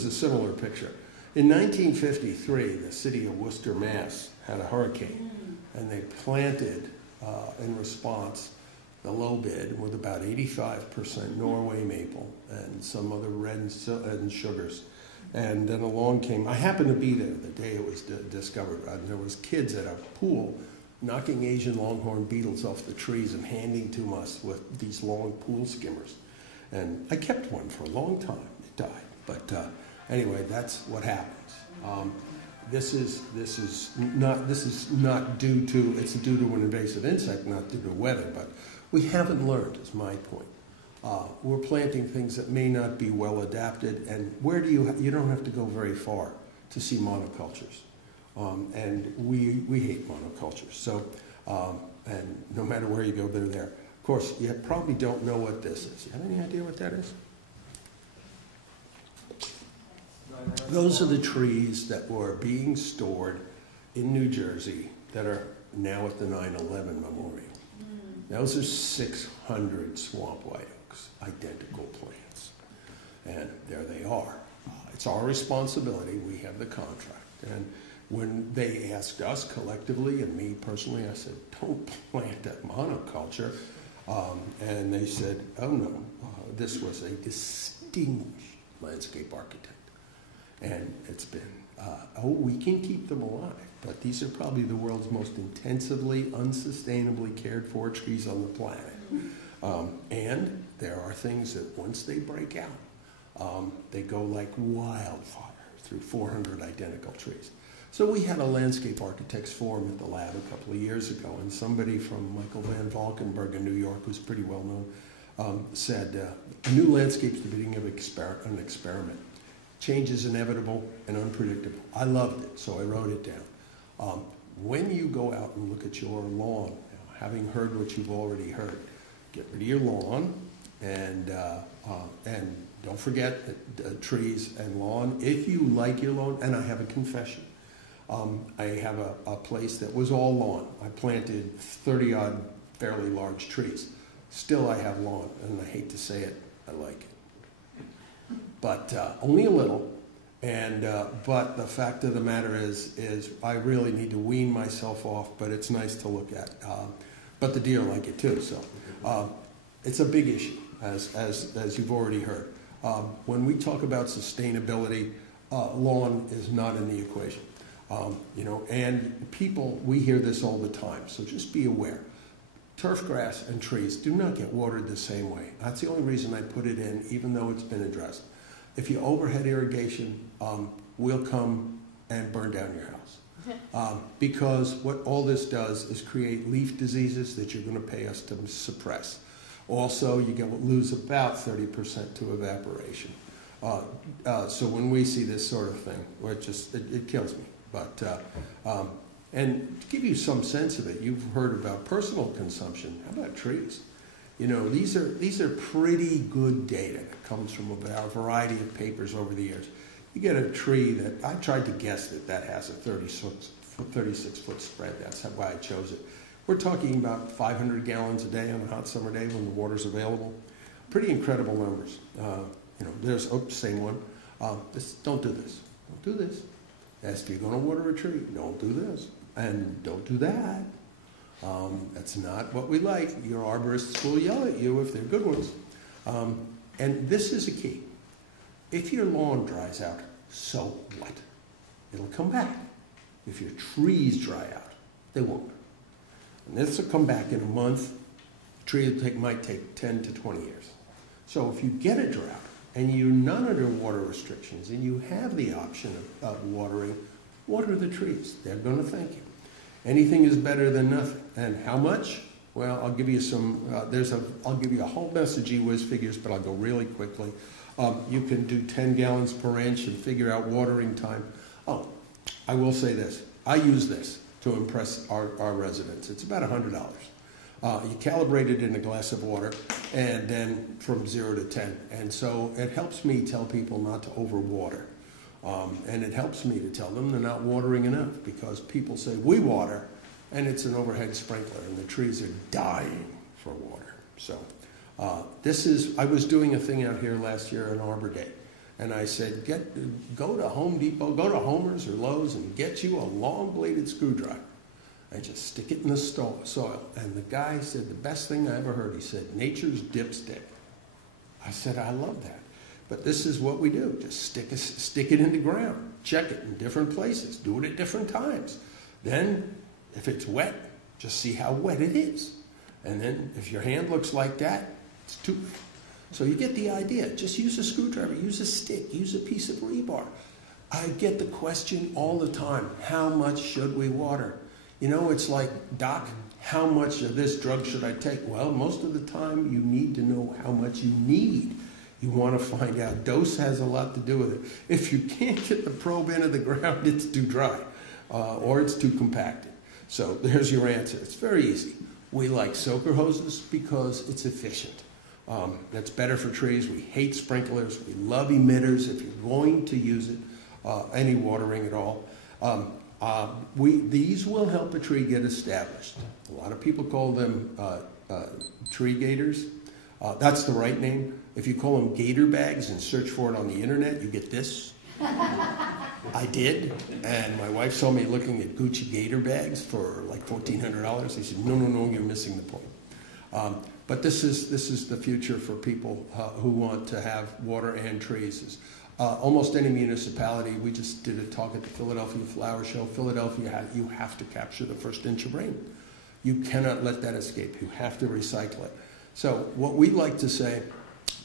a similar picture. In 1953, the city of Worcester, Mass. had a hurricane, and they planted, in response, the low bid with about 85% Norway maple and some other red and sugars. And then along came, I happened to be there the day it was discovered, and there was kids at a pool knocking Asian longhorn beetles off the trees and handing to us with these long pool skimmers. And I kept one for a long time. It died. But anyway, that's what happens. This is not due to, it's due to an invasive insect, not due to weather, but we haven't learned, is my point. We're planting things that may not be well adapted, and where do you don't have to go very far to see monocultures. And we hate monocultures. So, and no matter where you go, they're there. Of course, you probably don't know what this is. You have any idea what that is? Those are the trees that were being stored in New Jersey that are now at the 9/11 memorial. Those are 600 swamp white oaks, identical plants. And there they are. It's our responsibility. We have the contract. And when they asked us collectively, and me personally, I said, don't plant that monoculture. And they said, oh no, this was a distinguished landscape architect. And it's been, we can keep them alive, but these are probably the world's most intensively, unsustainably cared for trees on the planet. And there are things that once they break out, they go like wildfire through 400 identical trees. So we had a landscape architects forum at the lab a couple of years ago, and somebody from Michael Van Valkenburg in New York, who's pretty well known, said, a new landscape's the beginning of an experiment. Change is inevitable and unpredictable. I loved it, so I wrote it down. When you go out and look at your lawn, having heard what you've already heard, get rid of your lawn, and don't forget that trees and lawn. If you like your lawn, and I have a confession, I have a place that was all lawn. I planted 30-odd fairly large trees. Still, I have lawn, and I hate to say it, I like it. But only a little. And but the fact of the matter is I really need to wean myself off, but it's nice to look at. But the deer like it too, so it's a big issue, as you've already heard. When we talk about sustainability, lawn is not in the equation. And people, we hear this all the time, so just be aware. Turf grass and trees do not get watered the same way. That's the only reason I put it in, even though it's been addressed. If you overhead irrigation, we'll come and burn down your house. Because what all this does is create leaf diseases that you're going to pay us to suppress. Also, you lose about 30% to evaporation. So when we see this sort of thing, it kills me. But and to give you some sense of it, you've heard about personal consumption. How about trees? These are pretty good data that comes from a variety of papers over the years. You get a tree that, I tried to guess that has a 36-foot spread. That's why I chose it. We're talking about 500 gallons a day on a hot summer day when the water's available. Pretty incredible numbers. There's, same one. Don't do this. Don't do this. If you're going to water a tree, don't do this. And don't do that. That's not what we like. Your arborists will yell at you if they're good ones. And this is a key. If your lawn dries out So what? It'll come back. If your trees dry out, they won't. And this will come back in a month. The tree might take 10 to 20 years. So if you get a drought and you're not under water restrictions and you have the option of watering, water the trees. They're going to thank you. Anything is better than nothing. And how much? Well, I'll give you some, I'll give you a whole mess of gee whiz figures, but I'll go really quickly. You can do 10 gallons per inch and figure out watering time. Oh, I will say this. I use this to impress our residents. It's about $100. You calibrate it in a glass of water, and then from 0 to 10. And so it helps me tell people not to overwater. And it helps me to tell them they're not watering enough, because people say, we water, and it's an overhead sprinkler, and the trees are dying for water. So I was doing a thing out here last year on Arbor Day, and I said, go to Home Depot, go to Homer's or Lowe's, and get you a long-bladed screwdriver, and just stick it in the soil. And the guy said, the best thing I ever heard, he said, nature's dipstick. I said, I love that. But this is what we do. Just stick it in the ground. Check it in different places. Do it at different times. Then, if it's wet, just see how wet it is. And then, if your hand looks like that, it's too wet. So you get the idea. Just use a screwdriver, use a stick, use a piece of rebar. I get the question all the time, how much should we water? You know, it's like, Doc, how much of this drug should I take? Well, most of the time, you need to know how much you need. You want to find out. Dose has a lot to do with it. If you can't get the probe into the ground, it's too dry, or it's too compacted. So there's your answer. It's very easy. We like soaker hoses because it's efficient. That's better for trees. We hate sprinklers. We love emitters if you're going to use it, any watering at all. These will help a tree get established. A lot of people call them tree gators. That's the right name. If you call them gator bags and search for it on the internet, you get this. I did, and my wife saw me looking at Gucci gator bags for like $1,400. She said, no, you're missing the point. But this is the future for people who want to have water and trees. Almost any municipality, we just did a talk at the Philadelphia Flower Show. Philadelphia, you have to capture the first inch of rain. You cannot let that escape. You have to recycle it. So what we like to say,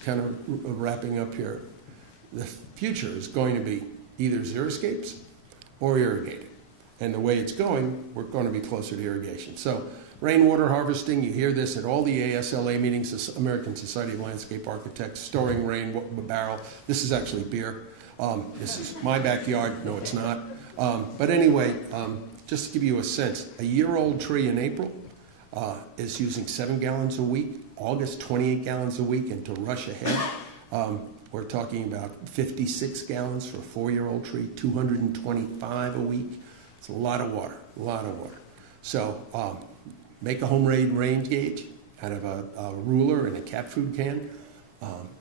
kind of wrapping up here, the future is going to be either xeriscapes or irrigated. And the way it's going, we're going to be closer to irrigation. So rainwater harvesting, you hear this at all the ASLA meetings, the American Society of Landscape Architects, storing rain barrel. This is actually beer. This is my backyard. No, it's not. But anyway, just to give you a sense, a year-old tree in April is using 7 gallons a week. August, 28 gallons a week, and to rush ahead, we're talking about 56 gallons for a 4-year-old tree, 225 a week. It's a lot of water, a lot of water. So make a homemade rain gauge out of a ruler and a cat food can.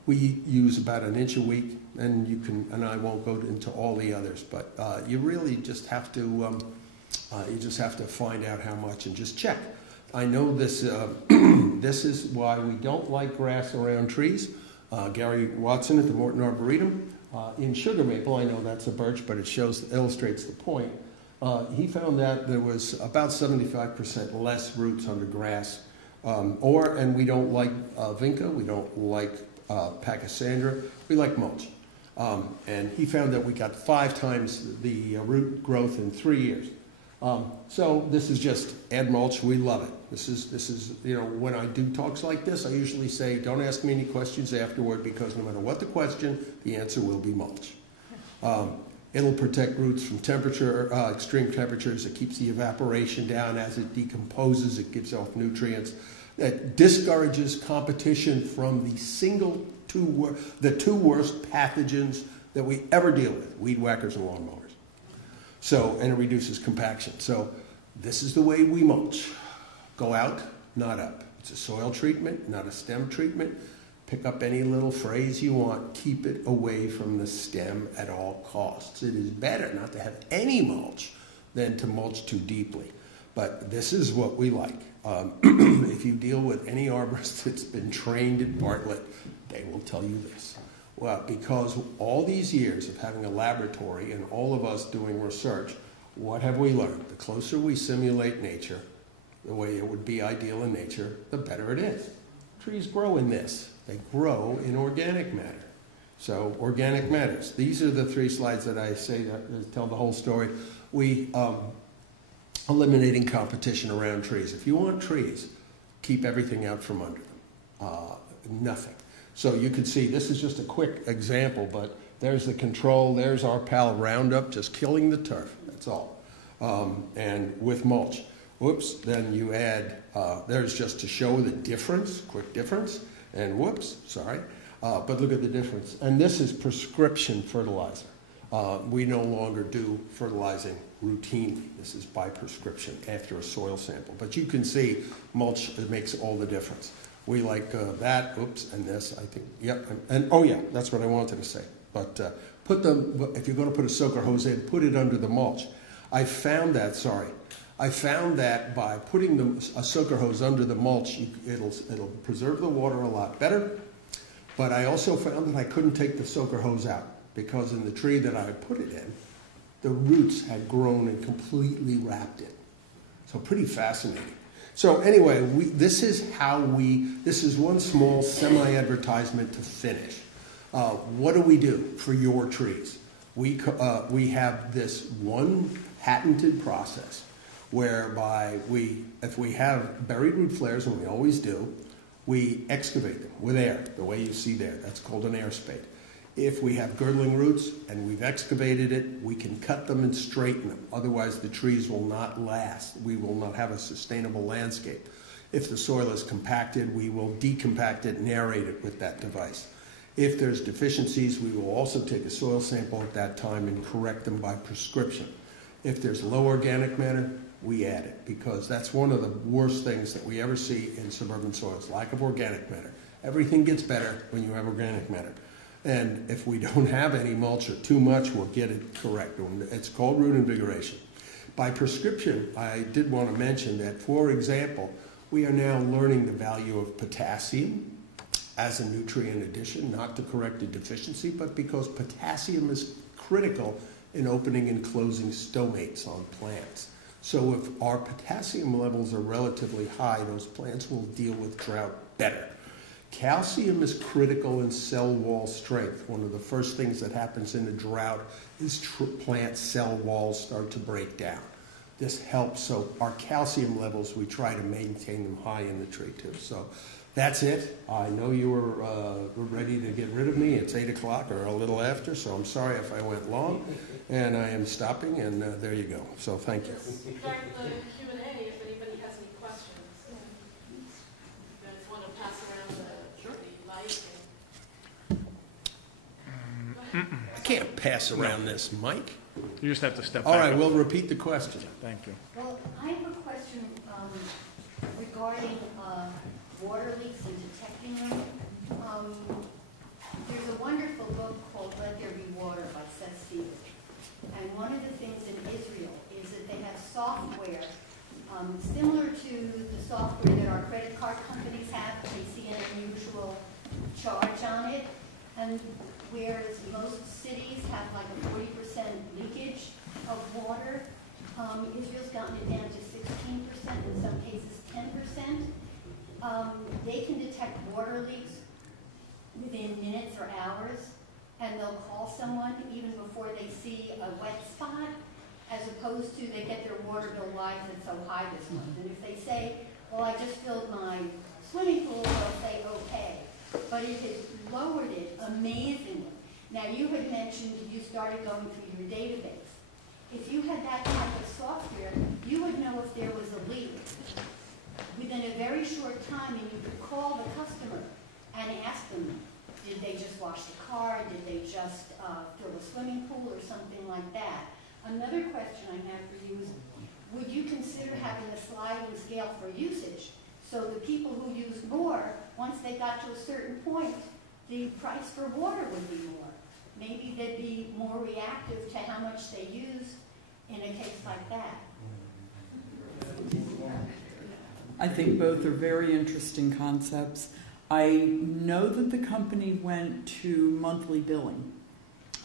We use about 1 inch a week, and you can, and I won't go into all the others, but you really just have to, find out how much and just check. I know this, this is why we don't like grass around trees. Gary Watson at the Morton Arboretum, in sugar maple, I know that's a birch, but it illustrates the point. He found that there was about 75% less roots under grass, and we don't like vinca, we don't like pachysandra, we like mulch. And he found that we got 5 times the root growth in 3 years. So this is just add mulch. We love it. This is you know, when I do talks like this, I usually say don't ask me any questions afterward, because no matter what the question, the answer will be mulch. It'll protect roots from temperature, extreme temperatures. It keeps the evaporation down as it decomposes. It gives off nutrients. It discourages competition from the 2 worst pathogens that we ever deal with: weed whackers and lawnmowers. So, and it reduces compaction. So this is the way we mulch. Go out, not up. It's a soil treatment, not a stem treatment. Pick up any little phrase you want. Keep it away from the stem at all costs. It is better not to have any mulch than to mulch too deeply. But this is what we like. If you deal with any arborist that's been trained at Bartlett, they will tell you this. Well, because all these years of having a laboratory and all of us doing research, what have we learned? The closer we simulate nature, the way it would be ideal in nature, the better it is. Trees grow in this. They grow in organic matter. So organic matters. These are the 3 slides that I say that tell the whole story. We eliminating competition around trees. If you want trees, keep everything out from under them. Nothing. So you can see this is just a quick example, but there's the control. There's our pal Roundup just killing the turf. That's all. And with mulch. Whoops, then you add, there's just to show the difference, quick difference, and whoops, sorry, but look at the difference. And this is prescription fertilizer. We no longer do fertilizing routinely. This is by prescription after a soil sample. But you can see mulch makes all the difference. We like that, oops, and this, I think, yep, and oh yeah, that's what I wanted to say. But if you're going to put a soaker hose in, put it under the mulch. I found that by putting a soaker hose under the mulch, it'll preserve the water a lot better. But I also found that I couldn't take the soaker hose out because in the tree that I put it in, the roots had grown and completely wrapped it. So pretty fascinating. So anyway, this is one small semi-advertisement to finish. What do we do for your trees? We have this one patented process whereby if we have buried root flares, and we always do, we excavate them with air, the way you see there. That's called an air spade. If we have girdling roots and we've excavated it, we can cut them and straighten them. Otherwise, the trees will not last. We will not have a sustainable landscape. If the soil is compacted, we will decompact it and aerate it with that device. If there's deficiencies, we will also take a soil sample at that time and correct them by prescription. If there's low organic matter, we add it, because that's one of the worst things that we ever see in suburban soils, lack of organic matter. Everything gets better when you have organic matter. And if we don't have any mulch or too much, we'll get it correct. It's called root invigoration. By prescription, I did want to mention that, for example, we are now learning the value of potassium as a nutrient addition, not to correct a deficiency, but because potassium is critical in opening and closing stomates on plants. So if our potassium levels are relatively high, those plants will deal with drought better. Calcium is critical in cell wall strength. One of the first things that happens in a drought is plant cell walls start to break down. This helps. So our calcium levels, we try to maintain them high in the tree too. So that's it. I know you were ready to get rid of me. It's 8 o'clock or a little after, so I'm sorry if I went long. And I am stopping, and there you go. So thank you. Start the Q&A if anybody has any questions. You guys want to pass around the mic? I can't pass around this mic. You just have to step All back right, up. we'll repeat the question. Thank you. Well, I have a question regarding water leaks and detecting them. There's a wonderful book called Let There Be Water by Seth Stevens. And one of the things in Israel is that they have software similar to the software that our credit card companies have. They see an unusual charge on it. And whereas most cities have like a 40% leakage of water, Israel's gotten it down to 16%, in some cases 10%. They can detect water leaks within minutes or hours, and they'll call someone even before they see a wet spot, as opposed to they get their water bill, why is it so high this month? And if they say, well, I just filled my swimming pool, they'll say, okay. But it has lowered it amazingly. Now, you had mentioned you started going through your database. If you had that type of software, you would know if there was a leak within a very short time, and you could call the customer and ask them, did they just wash the car? Did they just fill a swimming pool or something like that? Another question I have for you is, would you consider having a sliding scale for usage? So the people who use more, once they got to a certain point, the price for water would be more. Maybe they'd be more reactive to how much they use in a case like that. I think both are very interesting concepts. I know that the company went to monthly billing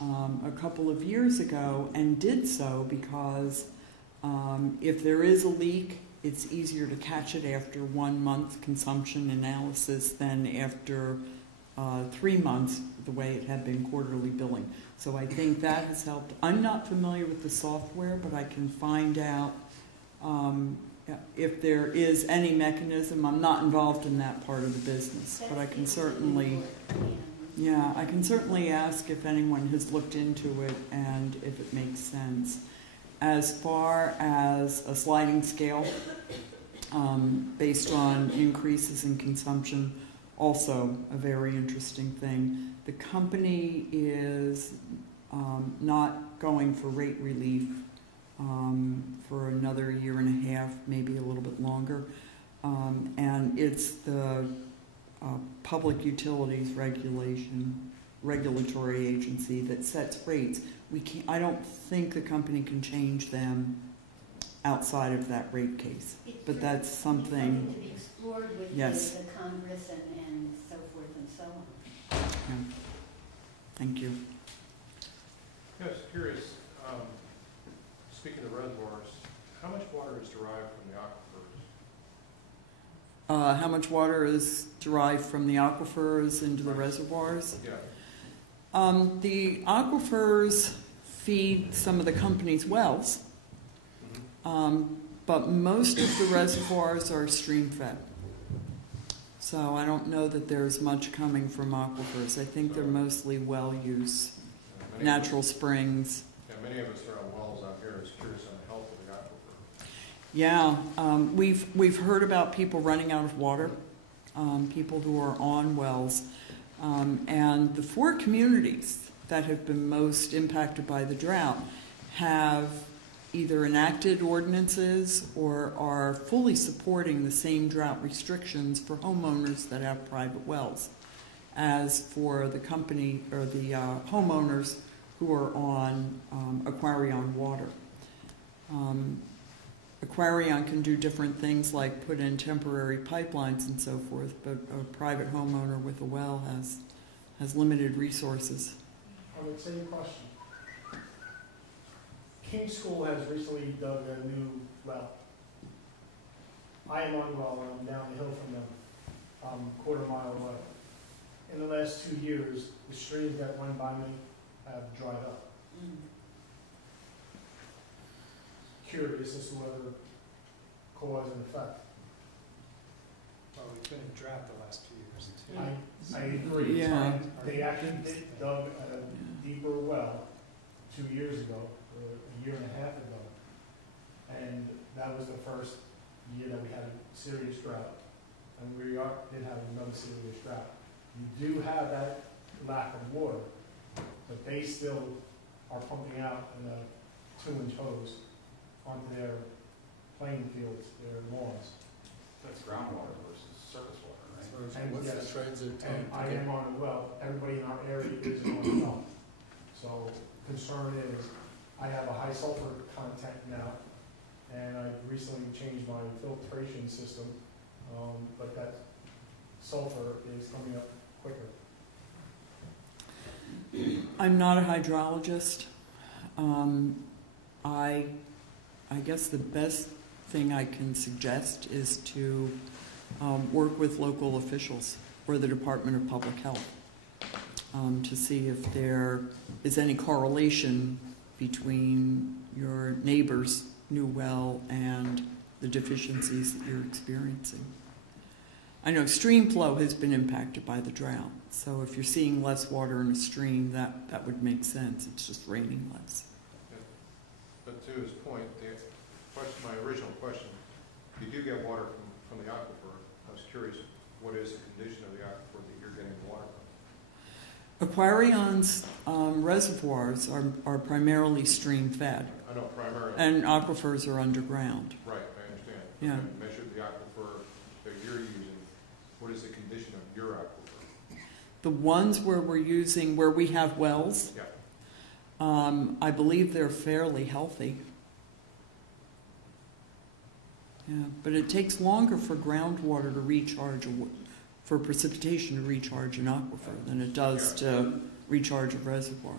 a couple of years ago and did so because if there is a leak, it's easier to catch it after 1 month consumption analysis than after 3 months, the way it had been quarterly billing. So I think that has helped. I'm not familiar with the software, but I can find out if there is any mechanism. I'm not involved in that part of the business, but I can certainly, yeah, I can certainly ask if anyone has looked into it and if it makes sense. As far as a sliding scale based on increases in consumption, also a very interesting thing. The company is not going for rate relief for another year and a half, maybe a little bit longer. And it's the Public Utilities Regulatory Agency that sets rates. I don't think the company can change them outside of that rate case. But that's something to be explored with yes. the Congress and so forth and so on. Yeah. Thank you. Yeah, I was curious, speaking of reservoirs, how much water is derived from the aquifers? How much water is derived from the aquifers into the reservoirs? Yeah. The aquifers feed some of the company's wells, but most of the reservoirs are stream fed. So I don't know that there's much coming from aquifers. I think they're mostly well use, natural springs. Yeah, many of us are on wells out here. I was curious on the health of the aquifer. Yeah, we've heard about people running out of water, people who are on wells, and the 4 communities that have been most impacted by the drought have either enacted ordinances or are fully supporting the same drought restrictions for homeowners that have private wells as for the company or the homeowners who are on Aquarion water. Aquarion can do different things like put in temporary pipelines and so forth, but a private homeowner with a well has limited resources. On the same question, King School has recently dug a new well. I am on well, and I'm down the hill from them, quarter-mile away. In the last 2 years, the streams that run by me have dried up. Curious as to whether cause and effect. Well, we've been in drought the last 2 years too. I agree. Yeah. They actually dug a deeper well 2 years ago, or a year and a half ago, and that was the first year that we had a serious drought, and we did have another serious drought. You do have that lack of water, but they still are pumping out in a 2-inch hose onto their playing fields, their lawns. That's groundwater versus surface water, right? And What's yes, the transit time? and I am on a well. Everybody in our area is on a well. So concern is, I have a high sulfur content now, and I've recently changed my filtration system, but that sulfur is coming up quicker. I'm not a hydrologist. I guess the best thing I can suggest is to work with local officials or the Department of Public Health to see if there is any correlation between your neighbor's new well and the deficiencies that you're experiencing. I know stream flow has been impacted by the drought, so if you're seeing less water in a stream, that would make sense. It's just raining less. But to his point, my original question, if you do get water from the aquifer, I was curious, what is the condition of the aquifer that you're getting water from? Aquarion's reservoirs are primarily stream fed. I know primarily. And aquifers are underground. Right, I understand. Yeah. Okay, measure the aquifer that you're using. What is the condition of your aquifer? The ones where we have wells, Yeah. I believe they're fairly healthy. Yeah, but it takes longer for groundwater to recharge for precipitation to recharge an aquifer than it does to recharge a reservoir.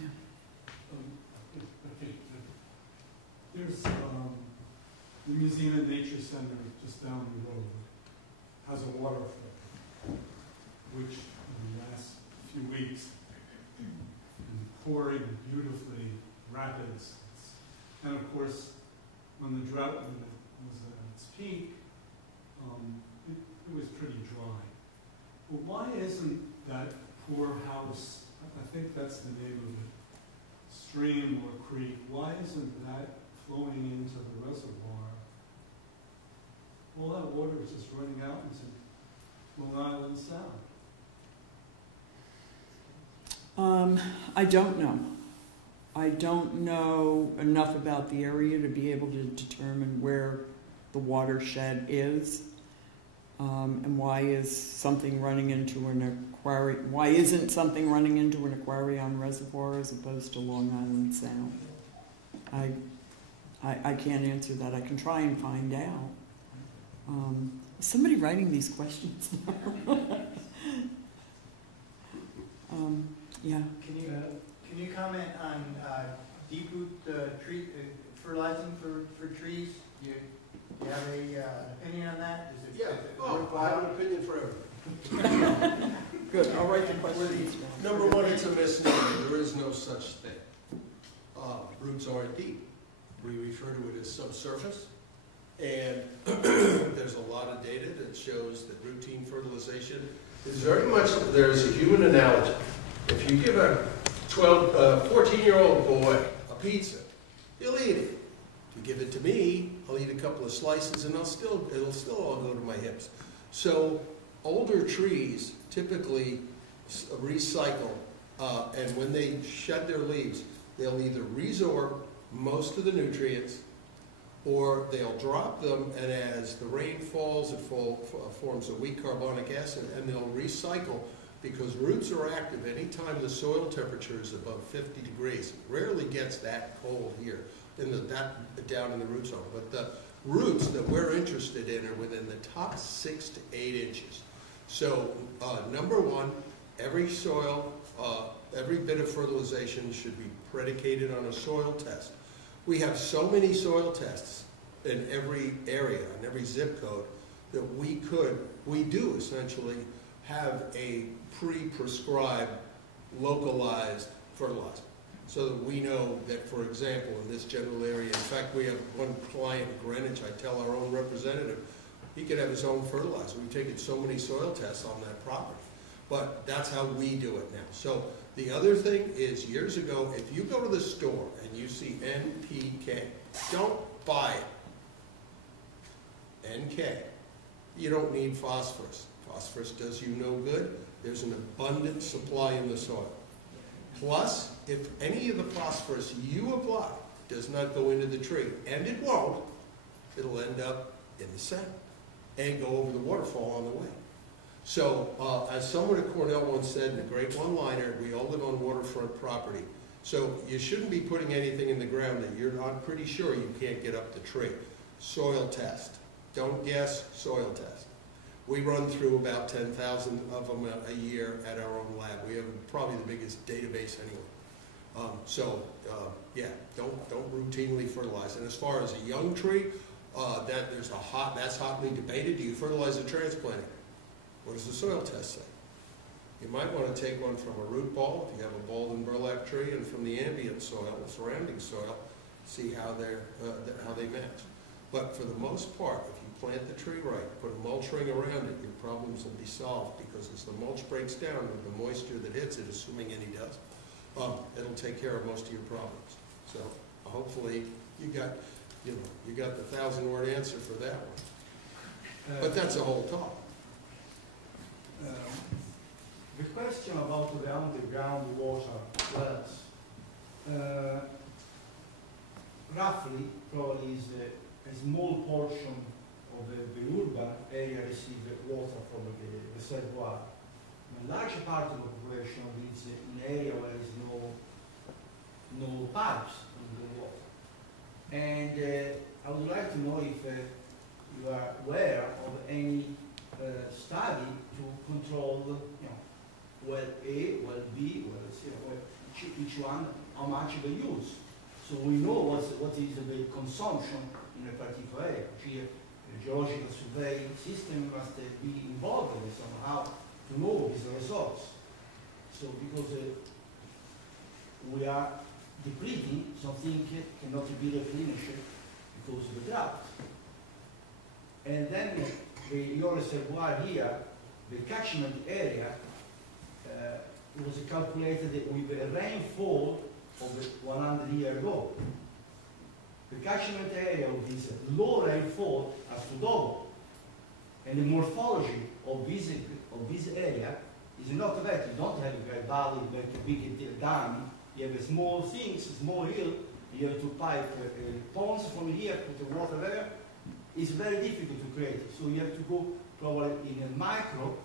Yeah. Okay. There's the Museum and Nature Center just down the road has a waterfall, which in the last few weeks is pouring beautifully, rapids. And of course, when the drought was at its peak, it was pretty dry. Well, why isn't that poor house, I think that's the name of it, stream or creek, why isn't that flowing into the reservoir? All that water is just running out into Long Island Sound. I don't know. I don't know enough about the area to be able to determine where the watershed is, and why is something running into an aquarium. Why isn't something running into an aquarium reservoir as opposed to Long Island Sound? I can't answer that. I can try and find out. Is somebody writing these questions now? Yeah. Can you comment on deep root tree fertilizing for trees? You have an opinion on that? Is it, I have an opinion for everything. Good. I'll write the questions. Number one, it's a misnomer. There is no such thing. Roots aren't deep. We refer to it as subsurface. And there's a lot of data that shows that routine fertilization is very much, there's a human analogy. If you give a 14-year-old boy a pizza, he'll eat it. If you give it to me, I'll eat a couple of slices and it'll still all go to my hips. So older trees typically recycle, and when they shed their leaves, they'll either resorb most of the nutrients, or they'll drop them, and as the rain falls, it forms a weak carbonic acid, and they'll recycle, because roots are active anytime the soil temperature is above 50 degrees. It rarely gets that cold here, down in the root zone. But the roots that we're interested in are within the top 6 to 8 inches. So number one, every soil, every bit of fertilization should be predicated on a soil test. We have so many soil tests in every area, in every zip code, that we do essentially have a pre-prescribed, localized fertilizer. So that we know that, for example, in this general area, in fact, we have one client in Greenwich, I tell our own representative, he could have his own fertilizer. We've taken so many soil tests on that property. But that's how we do it now. So the other thing is, years ago, if you go to the store and you see NPK, don't buy it. NK. You don't need phosphorus. Phosphorus does you no good. There's an abundant supply in the soil. Plus, if any of the phosphorus you apply does not go into the tree, and it won't, it'll end up in the sand and go over the waterfall on the way. So, as someone at Cornell once said in a great one-liner, we all live on waterfront property. So you shouldn't be putting anything in the ground that you're not pretty sure you can't get up the tree. Soil test. Don't guess, soil test. We run through about 10,000 of them a year at our own lab. We have probably the biggest database anyway. Yeah, don't routinely fertilize. And as far as a young tree, that's hotly debated. Do you fertilize a transplanting? What does the soil test say? You might want to take one from a root ball, if you have a balled and burlap tree, and from the ambient soil, the surrounding soil, see how they match. But for the most part, if you plant the tree right, put a mulch ring around it, your problems will be solved, because as the mulch breaks down with the moisture that hits it, assuming any does, it'll take care of most of your problems. So hopefully you got the 1,000-word answer for that one. But that's a whole talk. The question about the underground water wells, roughly, probably is a small portion of the urban area receives water from the reservoir. A large part of the population lives in an area where there is no pipes in the water. And I would like to know if you are aware of any study to control, you know, well A, well B, well C, well each one, how much they use. So we know what is the consumption in a particular area. The geological survey system must be involved in somehow to know these results. So because we are depleting, something cannot be replenished because of the drought. And then your reservoir here, the catchment area, was calculated with a rainfall of 100 years ago. The catchment area of this low rainfall has to double. And the morphology of this area is not that. You don't have a great valley, like a big dam. You have small things, small hill. You have to pipe ponds from here, put the water there. It's very difficult to create. So you have to go probably in a micro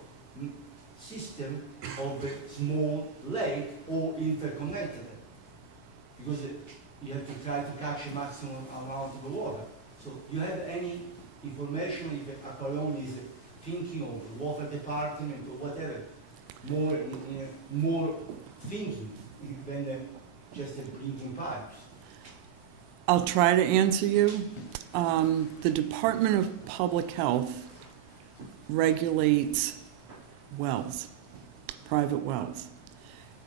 system of the small lake or interconnected. Because you have to try to catch a maximum amount of the water. So you have any information if Aquarium is thinking of the water department or whatever, more thinking than just blinking pipes? I'll try to answer you. The Department of Public Health regulates wells, private wells.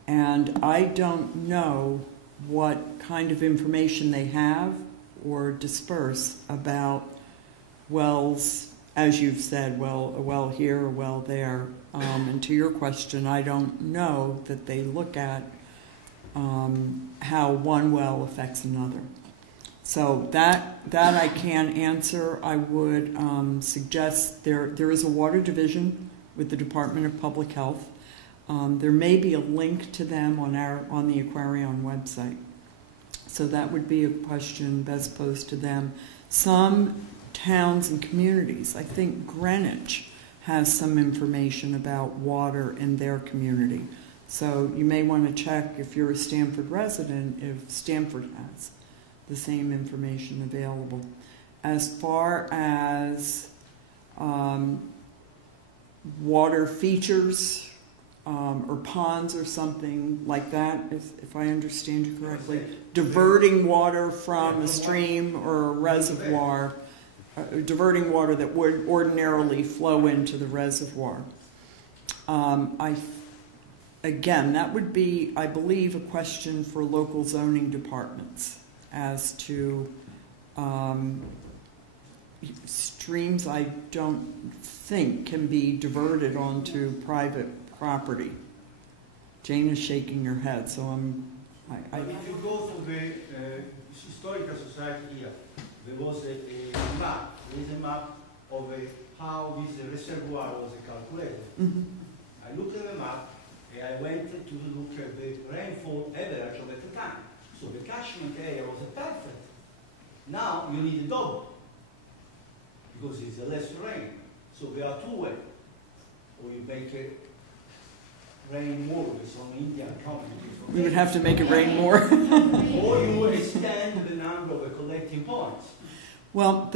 And I don't know what kind of information they have or disperse about wells, as you've said, well, a well here, a well there. And to your question, I don't know that they look at how one well affects another. So that I can answer. I would suggest there is a water division with the Department of Public Health. There may be a link to them on the Aquarium website. So that would be a question best posed to them. Some towns and communities, I think Greenwich has some information about water in their community. So you may want to check, if you're a Stamford resident, if Stamford has the same information available. As far as water features or ponds or something like that, if I understand you correctly, diverting water from a stream or a reservoir, diverting water that would ordinarily flow into the reservoir. Again, that would be, I believe, a question for local zoning departments as to streams I don't think can be diverted onto private property. Jane is shaking her head, so If you go to the Historical Society here, there was a map. There is a map of how this reservoir was calculated. Mm-hmm. I looked at the map and I went to look at the rainfall average of at the time. So the catchment area was perfect. Now you need a double because it's less rain. So there are two ways. Or you make it rain more with some Indian communities. We would have to make it rain more. Or you would extend the number of collecting points. Well,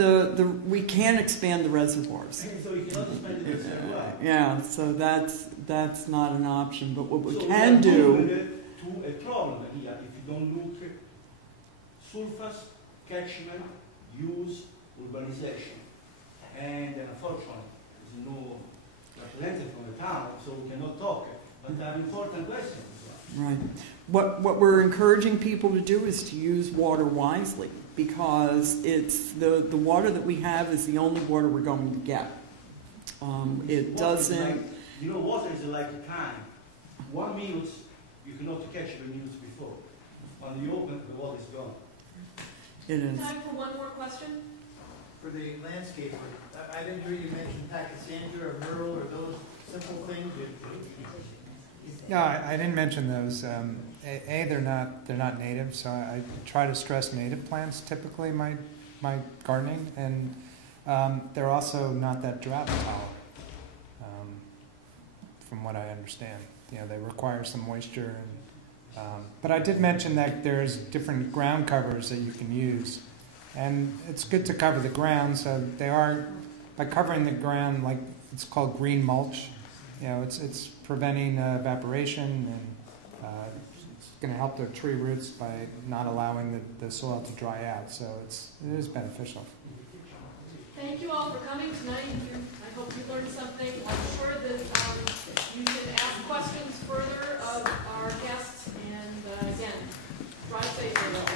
we can expand the reservoirs. So you cannot expand the reservoir. Yeah, so that's not an option. But what we So can do. To a problem here, if you don't look at surface, catchment, use, urbanization. And unfortunately, there's no representative from the town, so we cannot talk. But there are important questions. Right. What we're encouraging people to do is to use water wisely, because it's the water that we have is the only water we're going to get. It doesn't. Like, you know, water is like a time. 1 minute, you cannot catch the minutes before. When you open, the water is gone. It is. Time for one more question? For the landscaper, I didn't hear you mention Pachysandra or Myrtle or those simple things. Yeah, I didn't mention those. They're not native, so I try to stress native plants typically in my gardening, and they're also not that drought tolerant, from what I understand. You know, they require some moisture, but I did mention that there's different ground covers that you can use, and it's good to cover the ground. So they are, by covering the ground, like it's called green mulch. You know, it's preventing evaporation, and it's going to help the tree roots by not allowing the soil to dry out. So it is beneficial. Thank you all for coming tonight. I hope you learned something. I'm sure that you can ask questions further of our guests. And again, drive safely.